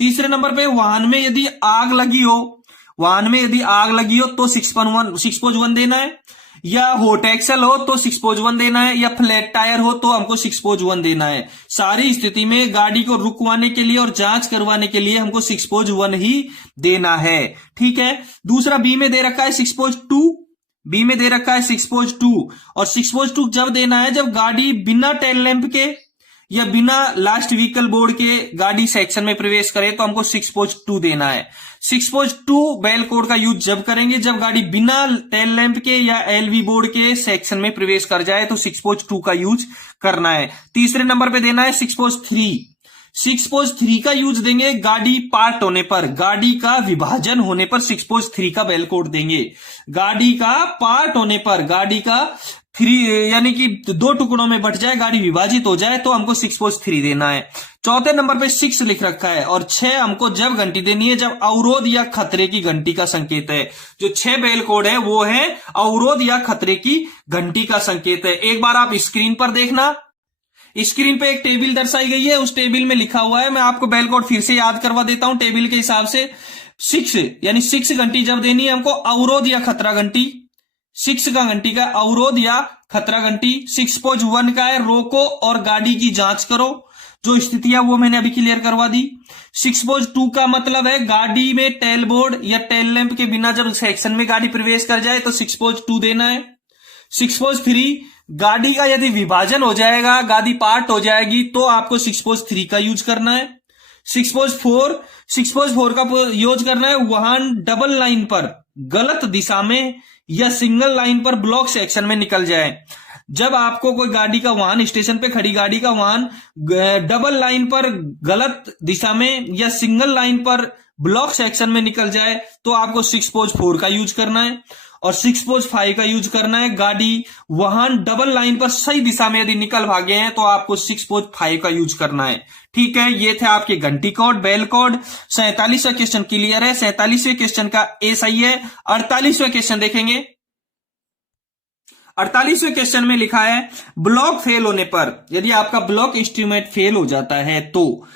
तीसरे नंबर पे वाहन में यदि आग लगी हो, वाहन में यदि आग लगी हो तो 6.1 देना है, या हॉट एक्सेल हो तो 6.1 देना है, या फ्लैट टायर हो तो हमको 6.1 देना है। सारी स्थिति में गाड़ी को रुकवाने के लिए और जांच करवाने के लिए हमको 6.1 ही देना है। ठीक है, दूसरा बी में दे रखा है 6.2, बी में दे रखा है 6.2 और 6.2 जब देना है जब गाड़ी बिना टेल लैंप के या बिना लास्ट व्हीकल बोर्ड के गाड़ी सेक्शन में प्रवेश करे तो हमको 6.2 देना है। 6.2 बेल कोड का यूज जब करेंगे जब गाड़ी बिना टेल लैंप के या एलवी बोर्ड के सेक्शन में प्रवेश कर जाए तो 6.2 का यूज करना है। तीसरे नंबर पे देना है 6.3, 6.3 का यूज देंगे गाड़ी पार्ट होने पर, गाड़ी का विभाजन होने पर 6.3 का बेल कोड देंगे। गाड़ी का पार्ट होने पर, गाड़ी का यानी कि दो टुकड़ों में बट जाए, गाड़ी विभाजित हो जाए तो हमको 6.3 देना है। चौथे नंबर पे 6 लिख रखा है और 6 हमको जब घंटी देनी है जब अवरोध या खतरे की घंटी का संकेत है। जो 6 बेल कोड है वो है अवरोध या खतरे की घंटी का संकेत है। एक बार आप स्क्रीन पर देखना, स्क्रीन पे एक टेबल दर्शाई गई है, उस टेबल में लिखा हुआ है, मैं आपको बेल कोड फिर से याद करवा देता हूं टेबल के हिसाब से। 6 यानी 6 घंटी जब देनी है हमको अवरोध या खतरा घंटी, 6 का घंटी का अवरोध या खतरा घंटी। 6.1 का है रोको और गाड़ी की जांच करो, जो स्थितियां वो मैंने अभी क्लियर करवा दी। 6.2 का मतलब है गाड़ी में टेल बोर्ड या टेल लैंप के बिना जब सेक्शन में गाड़ी प्रवेश कर जाए तो 6.2 देना है। 6.3 गाड़ी का यदि विभाजन हो जाएगा, गाड़ी पार्ट हो जाएगी तो आपको 6.3 का यूज करना है। 6.4 का यूज करना है वाहन डबल लाइन पर गलत दिशा में या सिंगल लाइन पर ब्लॉक सेक्शन में निकल जाए। जब आपको कोई गाड़ी का वाहन, स्टेशन पे खड़ी गाड़ी का वाहन डबल लाइन पर गलत दिशा में या सिंगल लाइन पर ब्लॉक सेक्शन में निकल जाए तो आपको 6.4 का यूज करना है। और 6.5 का यूज करना है गाड़ी वाहन डबल लाइन पर सही दिशा में यदि निकल भागे हैं तो आपको 6.5 का यूज करना है। ठीक है, ये थे आपके घंटी कोड, बेल कोड। 47वां क्वेश्चन क्लियर है, 47वें क्वेश्चन का ए सही है। 48वां क्वेश्चन देखेंगे। 48वें क्वेश्चन में लिखा है ब्लॉक फेल होने पर, यदि आपका ब्लॉक इंस्ट्रूमेंट फेल हो जाता है तो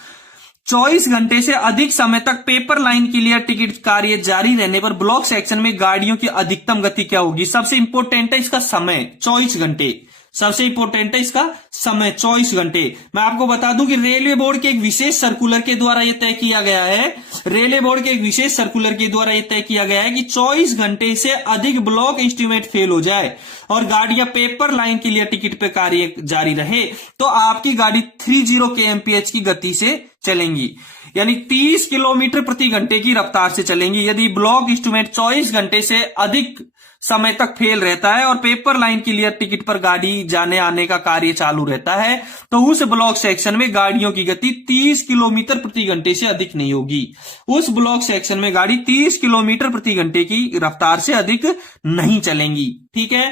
24 घंटे से अधिक समय तक पेपर लाइन क्लियर टिकट कार्य जारी रहने पर ब्लॉक सेक्शन में गाड़ियों की अधिकतम गति क्या होगी? सबसे इंपॉर्टेंट है इसका समय, 24 घंटे। सबसे इंपॉर्टेंट है इसका समय, 24 घंटे। मैं आपको बता दूं कि रेलवे बोर्ड के एक विशेष सर्कुलर के द्वारा यह तय किया गया है, रेलवे बोर्ड के एक विशेष सर्कुलर के द्वारा यह तय किया गया है कि 24 घंटे से अधिक ब्लॉक इंस्ट्रूमेंट फेल हो जाए और गाड़ियां पेपर लाइन क्लियर टिकट पे कार्य जारी रहे तो आपकी गाड़ी 30 kmph की गति से चलेंगी, यानी 30 किलोमीटर प्रति घंटे की रफ्तार से चलेंगी। यदि ब्लॉक इंस्ट्रूमेंट 24 घंटे से अधिक समय तक फेल रहता है और पेपर लाइन क्लियर टिकट पर गाड़ी जाने आने का कार्य चालू रहता है तो उस ब्लॉक सेक्शन में गाड़ियों की गति 30 किलोमीटर प्रति घंटे से अधिक नहीं होगी। उस ब्लॉक सेक्शन में गाड़ी 30 किलोमीटर प्रति घंटे की रफ्तार से अधिक नहीं चलेंगी। ठीक है,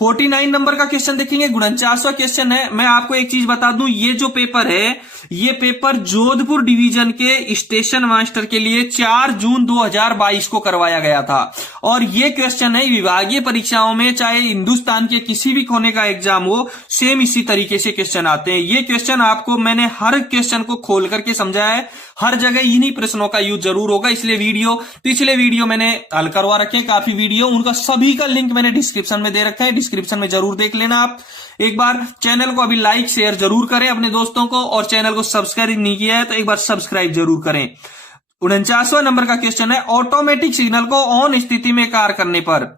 49 नंबर का क्वेश्चन देखेंगे, 49वां क्वेश्चन है। मैं आपको एक चीज बता दूं, ये जो पेपर है, ये पेपर जोधपुर डिवीजन के स्टेशन मास्टर के लिए 4 जून 2022 को करवाया गया था। और ये क्वेश्चन है विभागीय परीक्षाओं में, चाहे हिंदुस्तान के किसी भी कोने का एग्जाम हो, सेम इसी तरीके से क्वेश्चन आते हैं। ये क्वेश्चन आपको मैंने हर क्वेश्चन को खोल करके समझाया है, हर जगह इन्हीं प्रश्नों का यूज जरूर होगा, इसलिए पिछले वीडियो मैंने हल करवा रखे हैं, काफी वीडियो, उनका सभी का लिंक मैंने डिस्क्रिप्शन में दे रखा है, डिस्क्रिप्शन में जरूर देख लेना आप। एक बार चैनल को अभी लाइक शेयर जरूर करें अपने दोस्तों को, और चैनल को सब्सक्राइब नहीं किया है तो एक बार सब्सक्राइब जरूर करें। 49वां नंबर का क्वेश्चन है, ऑटोमेटिक सिग्नल को ऑन स्थिति में कार्य करने पर,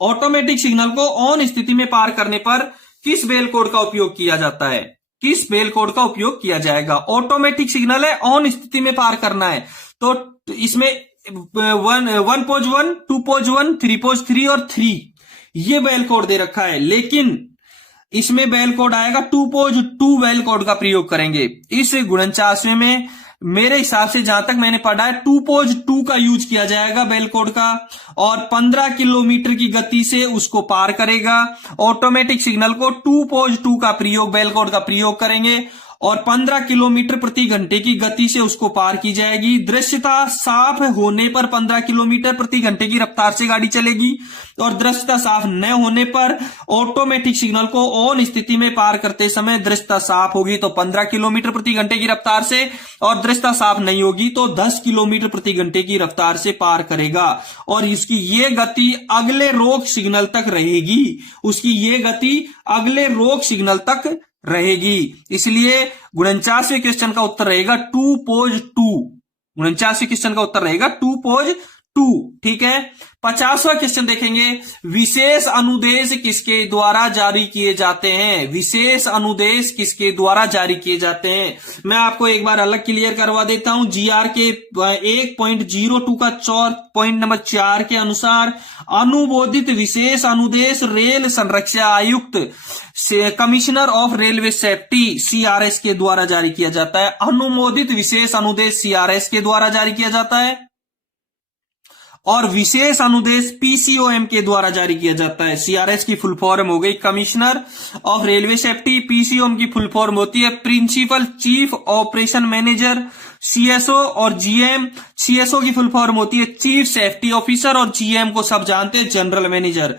ऑटोमेटिक सिग्नल को ऑन स्थिति में पार करने पर किस बेल कोड का उपयोग किया जाता है? किस बेल कोड का उपयोग किया जाएगा? ऑटोमेटिक सिग्नल है, ऑन स्थिति में पार करना है, तो इसमें 1 पोज 1, 2 पोज 1, 3 पोज 3 और 3 ये बेल कोड दे रखा है, लेकिन इसमें बेल कोड आएगा 2 पोज 2 बेल कोड का प्रयोग करेंगे। इस 49वें में मेरे हिसाब से जहां तक मैंने पढ़ा है 2 पोज 2 का यूज किया जाएगा बेल कोड का, और 15 किलोमीटर की गति से उसको पार करेगा। ऑटोमेटिक सिग्नल को 2 पोज 2 का प्रयोग, बेल कोड का प्रयोग करेंगे, और 15 किलोमीटर प्रति घंटे की गति से उसको पार की जाएगी। दृश्यता साफ होने पर 15 किलोमीटर प्रति घंटे की रफ्तार से गाड़ी चलेगी, और दृश्यता साफ न होने पर ऑटोमेटिक सिग्नल को ऑन स्थिति में पार करते समय दृश्यता साफ होगी तो 15 किलोमीटर प्रति घंटे की रफ्तार से, और दृश्यता साफ नहीं होगी तो 10 किलोमीटर प्रति घंटे की रफ्तार से पार करेगा। और इसकी ये गति अगले रोक सिग्नल तक रहेगी, उसकी ये गति अगले रोक सिग्नल तक रहेगी। इसलिए 49वें क्वेश्चन का उत्तर रहेगा 2 पोज 2। 49वें क्वेश्चन का उत्तर रहेगा 2 पोज 2। ठीक है। 50वां क्वेश्चन देखेंगे, विशेष अनुदेश किसके द्वारा जारी किए जाते हैं? विशेष अनुदेश किसके द्वारा जारी किए जाते हैं? मैं आपको एक बार अलग क्लियर करवा देता हूं। जीआर के 1.02 का पॉइंट नंबर 4 के अनुसार अनुमोदित विशेष अनुदेश रेल संरक्षा आयुक्त commissioner of railway safety CRS के द्वारा जारी किया जाता है। अनुमोदित विशेष अनुदेश CRS के द्वारा जारी किया जाता है, और विशेष अनुदेश PCOM के द्वारा जारी किया जाता है। CRS की फुल फॉर्म हो गई commissioner of railway safety, PCOM की फुल फॉर्म होती है principal chief operation manager. CSO और GM, CSO की फुल फॉर्म होती है चीफ सेफ्टी ऑफिसर, और GM को सब जानते हैं जनरल मैनेजर।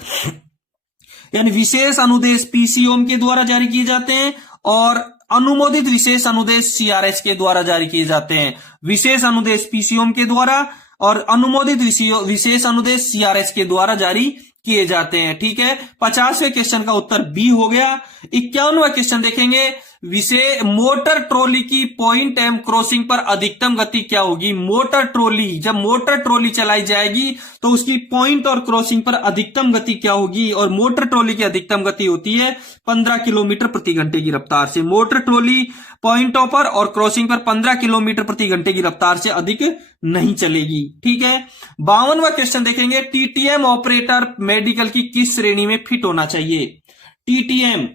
यानी विशेष अनुदेश PCOM के द्वारा जारी किए जाते हैं, और अनुमोदित विशेष अनुदेश CRS के द्वारा जारी किए जाते हैं। विशेष अनुदेश PCOM के द्वारा और अनुमोदित विशेष अनुदेश CRS के द्वारा जारी किए जाते हैं। ठीक है। 50वें क्वेश्चन का उत्तर बी हो गया। 51वां क्वेश्चन देखेंगे, मोटर ट्रॉली की पॉइंट एम क्रॉसिंग पर अधिकतम गति क्या होगी? मोटर ट्रॉली, जब मोटर ट्रॉली चलाई जाएगी तो उसकी पॉइंट और क्रॉसिंग पर अधिकतम गति क्या होगी? और मोटर ट्रॉली की अधिकतम गति होती है 15 किलोमीटर प्रति घंटे की रफ्तार से। मोटर ट्रॉली पॉइंटों पर और क्रॉसिंग पर 15 किलोमीटर प्रति घंटे की रफ्तार से अधिक नहीं चलेगी। ठीक है। 52वां क्वेश्चन देखेंगे, TTM ऑपरेटर मेडिकल की किस श्रेणी में फिट होना चाहिए? TTM,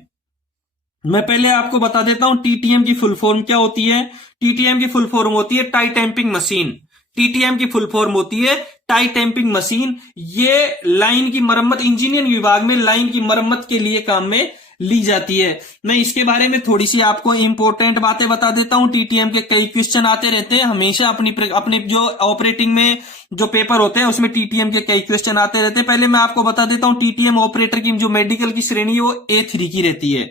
मैं पहले आपको बता देता हूं TTM की फुल फॉर्म क्या होती है। TTM की फुल फॉर्म होती है टाई टैंपिंग मशीन। TTM की फुल फॉर्म होती है टाई टैंपिंग मशीन। ये लाइन की मरम्मत, इंजीनियरिंग विभाग में लाइन की मरम्मत के लिए काम में ली जाती है। मैं इसके बारे में थोड़ी सी आपको इंपॉर्टेंट बातें बता देता हूं। TTM के कई क्वेश्चन आते रहते हैं हमेशा, अपने जो ऑपरेटिंग में जो पेपर होते हैं उसमें TTM के कई क्वेश्चन आते रहते हैं। पहले मैं आपको बता देता हूं TTM ऑपरेटर की जो मेडिकल की श्रेणी है वो A3 की रहती है।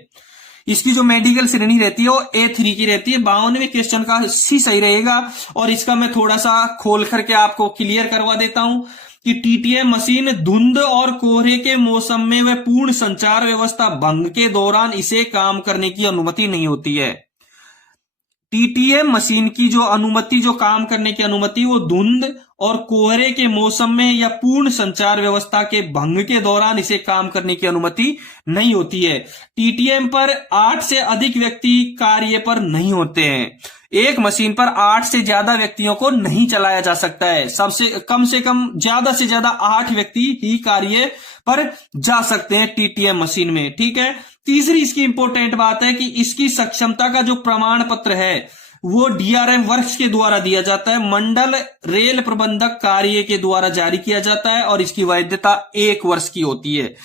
इसकी जो मेडिकल श्रेणी रहती है वो A3 की रहती है। 52वें क्वेश्चन का ही सही रहेगा, और इसका मैं थोड़ा सा खोल करके आपको क्लियर करवा देता हूं कि TTM मशीन धुंध और कोहरे के मौसम में व पूर्ण संचार व्यवस्था भंग के दौरान इसे काम करने की अनुमति नहीं होती है। TTM मशीन की जो अनुमति, जो काम करने की अनुमति, वो धुंध और कोहरे के मौसम में या पूर्ण संचार व्यवस्था के भंग के दौरान इसे काम करने की अनुमति नहीं होती है। TTM पर 8 से अधिक व्यक्ति कार्य पर नहीं होते हैं। एक मशीन पर 8 से ज्यादा व्यक्तियों को नहीं चलाया जा सकता है। सबसे कम से कम, ज्यादा से ज्यादा 8 व्यक्ति ही कार्य पर जा सकते हैं TTM मशीन में। ठीक है। तीसरी इसकी इंपॉर्टेंट बात है कि इसकी सक्षमता का जो प्रमाण पत्र है वो DRM वर्क्स के द्वारा दिया जाता है, मंडल रेल प्रबंधक कार्य के द्वारा जारी किया जाता है, और इसकी वैधता 1 वर्ष की होती है।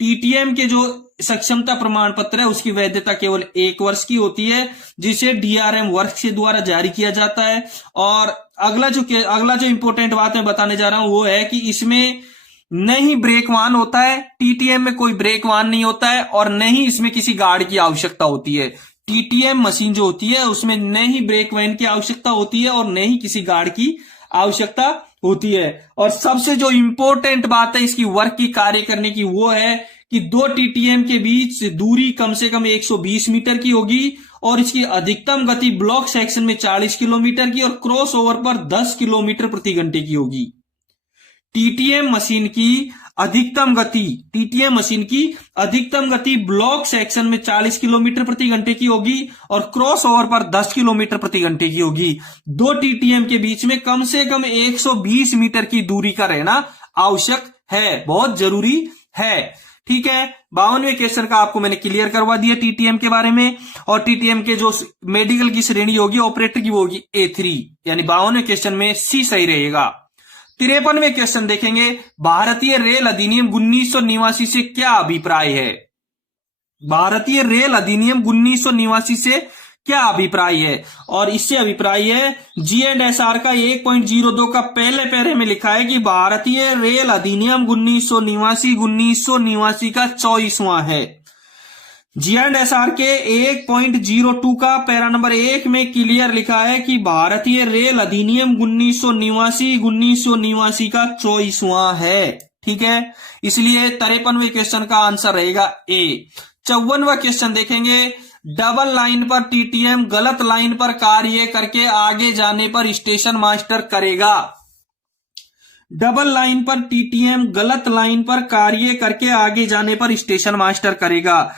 टीटीएम के जो सक्षमता प्रमाण पत्र है उसकी वैधता केवल 1 वर्ष की होती है, जिसे डीआरएम वर्क के द्वारा जारी किया जाता है। और अगला जो इंपॉर्टेंट बात मैं बताने जा रहा हूं वो है कि इसमें नहीं ब्रेक वाहन होता है, टीटीएम में कोई ब्रेक वाहन नहीं होता है, और नहीं इसमें किसी गार्ड की आवश्यकता होती है। टीटीएम मशीन जो होती है उसमें न ही ब्रेक वैन की आवश्यकता होती है और न ही किसी गार्ड की आवश्यकता होती है। और सबसे जो इंपॉर्टेंट बात है इसकी वर्क की कार्य करने की वो है कि 2 टीटीएम के बीच दूरी कम से कम 120 मीटर की होगी, और इसकी अधिकतम गति ब्लॉक सेक्शन में 40 किलोमीटर की और क्रॉस ओवर पर 10 किलोमीटर प्रति घंटे की होगी। टीटीएम मशीन की अधिकतम गति ब्लॉक सेक्शन में 40 किलोमीटर प्रति घंटे की होगी और क्रॉस ओवर पर 10 किलोमीटर प्रति घंटे की होगी। 2 टीटीएम के बीच में कम से कम 120 मीटर की दूरी का रहना आवश्यक है, बहुत जरूरी है। ठीक है, 52वें क्वेश्चन का आपको मैंने क्लियर करवा दिया टीटीएम के बारे में। और टीटीएम के जो मेडिकल की श्रेणी होगी ऑपरेटर की वो होगी A3, यानी 52वें क्वेश्चन में C सही रहेगा। 53वें क्वेश्चन देखेंगे, भारतीय रेल अधिनियम 1989 से क्या अभिप्राय है? भारतीय रेल अधिनियम 1989 से क्या अभिप्राय है? और इससे अभिप्राय है G&SR का 1.02 का पहले पैरे में लिखा है कि भारतीय रेल अधिनियम 1989 का 24वां है। G&SR के 1.02 का पैरा नंबर 1 में क्लियर लिखा है कि भारतीय रेल अधिनियम 1989 का 24वां है। ठीक है, इसलिए 53वें क्वेश्चन का आंसर रहेगा A। 54वां क्वेश्चन देखेंगे, डबल लाइन पर टीटीएम गलत लाइन पर कार्य करके आगे जाने पर स्टेशन मास्टर करेगा। डबल लाइन पर टीटीएम गलत लाइन पर कार्य करके आगे जाने पर स्टेशन मास्टर करेगा।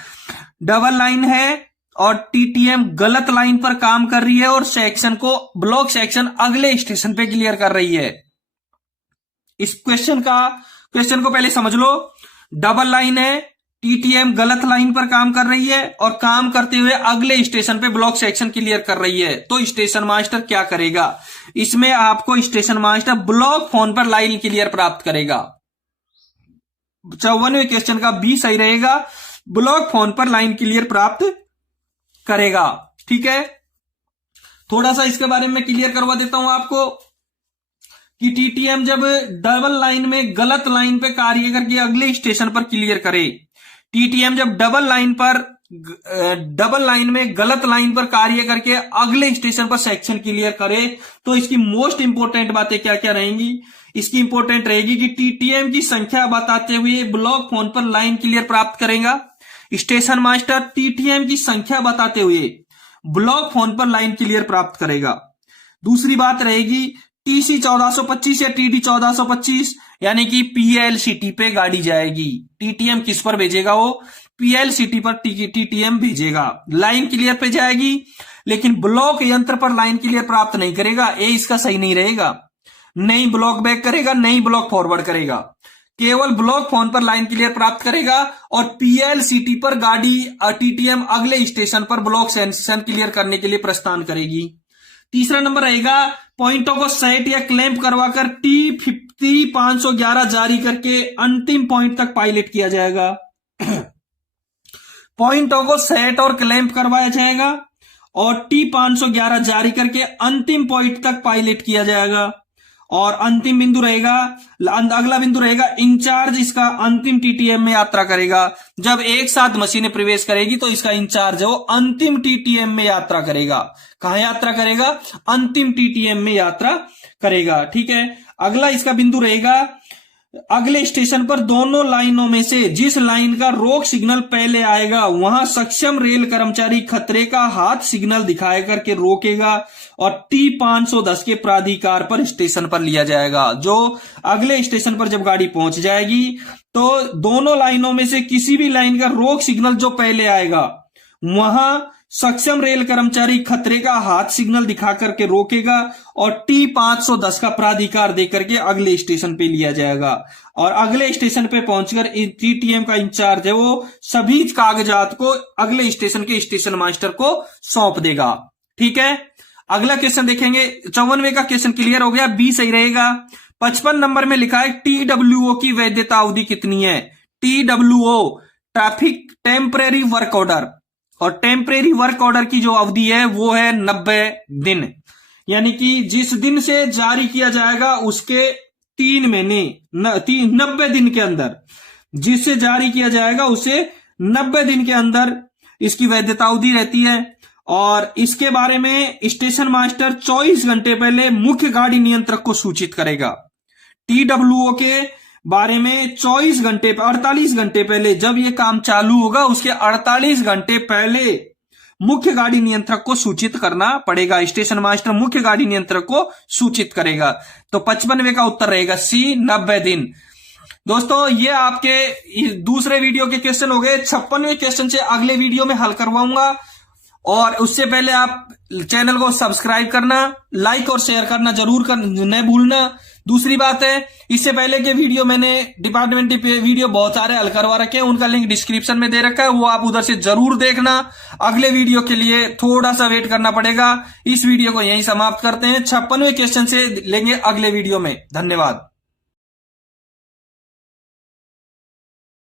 डबल लाइन है और टीटीएम गलत लाइन पर काम कर रही है और सेक्शन को ब्लॉक सेक्शन अगले स्टेशन पे क्लियर कर रही है। इस क्वेश्चन को पहले समझ लो। डबल लाइन है, टीटीएम गलत लाइन पर काम कर रही है और काम करते हुए अगले स्टेशन पे ब्लॉक सेक्शन क्लियर कर रही है, तो स्टेशन मास्टर क्या करेगा? इसमें आपको स्टेशन मास्टर ब्लॉक फोन पर लाइन क्लियर प्राप्त करेगा। 54वें क्वेश्चन का B सही रहेगा, ब्लॉक फोन पर लाइन क्लियर प्राप्त करेगा। ठीक है, थोड़ा सा इसके बारे में क्लियर करवा देता हूं आपको कि टीटीएम जब डबल लाइन में गलत लाइन पे कार्य करके अगले स्टेशन पर क्लियर करे, टीटीएम जब डबल लाइन में गलत लाइन पर कार्य करके अगले स्टेशन पर सेक्शन क्लियर करे, तो इसकी मोस्ट इंपोर्टेंट बातें क्या क्या रहेंगी? इसकी इंपोर्टेंट रहेगी कि टीटीएम की संख्या बताते हुए ब्लॉक फोन पर लाइन क्लियर प्राप्त करेगा। स्टेशन मास्टर टीटीएम की संख्या बताते हुए ब्लॉक फोन पर लाइन क्लियर प्राप्त करेगा। दूसरी बात रहेगी टीसी 1425 या टीडी 1425, यानी कि पीएलसीटी पे गाड़ी जाएगी। टीटीएम किस पर भेजेगा? वो पीएलसीटी पर टीटीएम भेजेगा। लाइन क्लियर पे जाएगी लेकिन ब्लॉक यंत्र पर लाइन क्लियर प्राप्त नहीं करेगा। ए इसका सही नहीं रहेगा। नहीं ब्लॉक बैक करेगा, नहीं ब्लॉक फॉरवर्ड करेगा, केवल ब्लॉक फोन पर लाइन क्लियर प्राप्त करेगा और पीएलसीटी पर गाड़ी टीटीएम अगले स्टेशन पर ब्लॉक सेक्शन क्लियर करने के लिए प्रस्थान करेगी। तीसरा नंबर रहेगा पॉइंटों को सेट या क्लैंप करवाकर T511 जारी करके अंतिम पॉइंट तक पायलट किया जाएगा। पॉइंटों को सेट और क्लैंप करवाया जाएगा और T511 जारी करके अंतिम पॉइंट तक पायलट किया जाएगा। और अंतिम बिंदु रहेगा, अगला बिंदु रहेगा इंचार्ज इसका अंतिम टीटीएम में यात्रा करेगा। जब एक साथ मशीनें प्रवेश करेगी तो इसका इंचार्ज है वो अंतिम टीटीएम में यात्रा करेगा। कहां यात्रा करेगा? अंतिम टीटीएम में यात्रा करेगा। ठीक है, अगला इसका बिंदु रहेगा अगले स्टेशन पर दोनों लाइनों में से जिस लाइन का रोक सिग्नल पहले आएगा वहां सक्षम रेल कर्मचारी खतरे का हाथ सिग्नल दिखाए करके रोकेगा और T510 के प्राधिकार पर स्टेशन पर लिया जाएगा। जो अगले स्टेशन पर जब गाड़ी पहुंच जाएगी तो दोनों लाइनों में से किसी भी लाइन का रोक सिग्नल जो पहले आएगा वहां सक्षम रेल कर्मचारी खतरे का हाथ सिग्नल दिखा करके रोकेगा और T510 का प्राधिकार देकर के अगले स्टेशन पे लिया जाएगा। और अगले स्टेशन पे पहुंचकर टीटीएम का इंचार्ज है वो सभी कागजात को अगले स्टेशन के स्टेशन मास्टर को सौंप देगा। ठीक है, अगला क्वेश्चन देखेंगे। 54वें का क्वेश्चन क्लियर हो गया, B सही रहेगा। 55 नंबर में लिखा है TWO की वैधता अवधि कितनी है? TWO traffic temporary work order, और टेम्परेरी वर्क ऑर्डर की जो अवधि है वो है 90 दिन, यानी कि जिस दिन से जारी किया जाएगा उसके 3 महीने 90 दिन के अंदर, जिससे जारी किया जाएगा उसे 90 दिन के अंदर इसकी वैधता अवधि रहती है। और इसके बारे में स्टेशन मास्टर 24 घंटे पहले मुख्य गाड़ी नियंत्रक को सूचित करेगा। TWO के बारे में 24 घंटे 48 घंटे पहले, जब ये काम चालू होगा उसके 48 घंटे पहले मुख्य गाड़ी नियंत्रक को सूचित करना पड़ेगा। स्टेशन मास्टर मुख्य गाड़ी नियंत्रक को सूचित करेगा। तो 55वें का उत्तर रहेगा सी, 90 दिन। दोस्तों ये आपके दूसरे वीडियो के क्वेश्चन हो गए। 56वें क्वेश्चन से अगले वीडियो में हल करवाऊंगा, और उससे पहले आप चैनल को सब्सक्राइब करना, लाइक और शेयर करना जरूर न भूलना। दूसरी बात है, इससे पहले के वीडियो मैंने डिपार्टमेंट वीडियो बहुत सारे हल करवा रखे हैं, उनका लिंक डिस्क्रिप्शन में दे रखा है, वो आप उधर से जरूर देखना। अगले वीडियो के लिए थोड़ा सा वेट करना पड़ेगा। इस वीडियो को यहीं समाप्त करते हैं। 56वें क्वेश्चन से लेंगे अगले वीडियो में। धन्यवाद।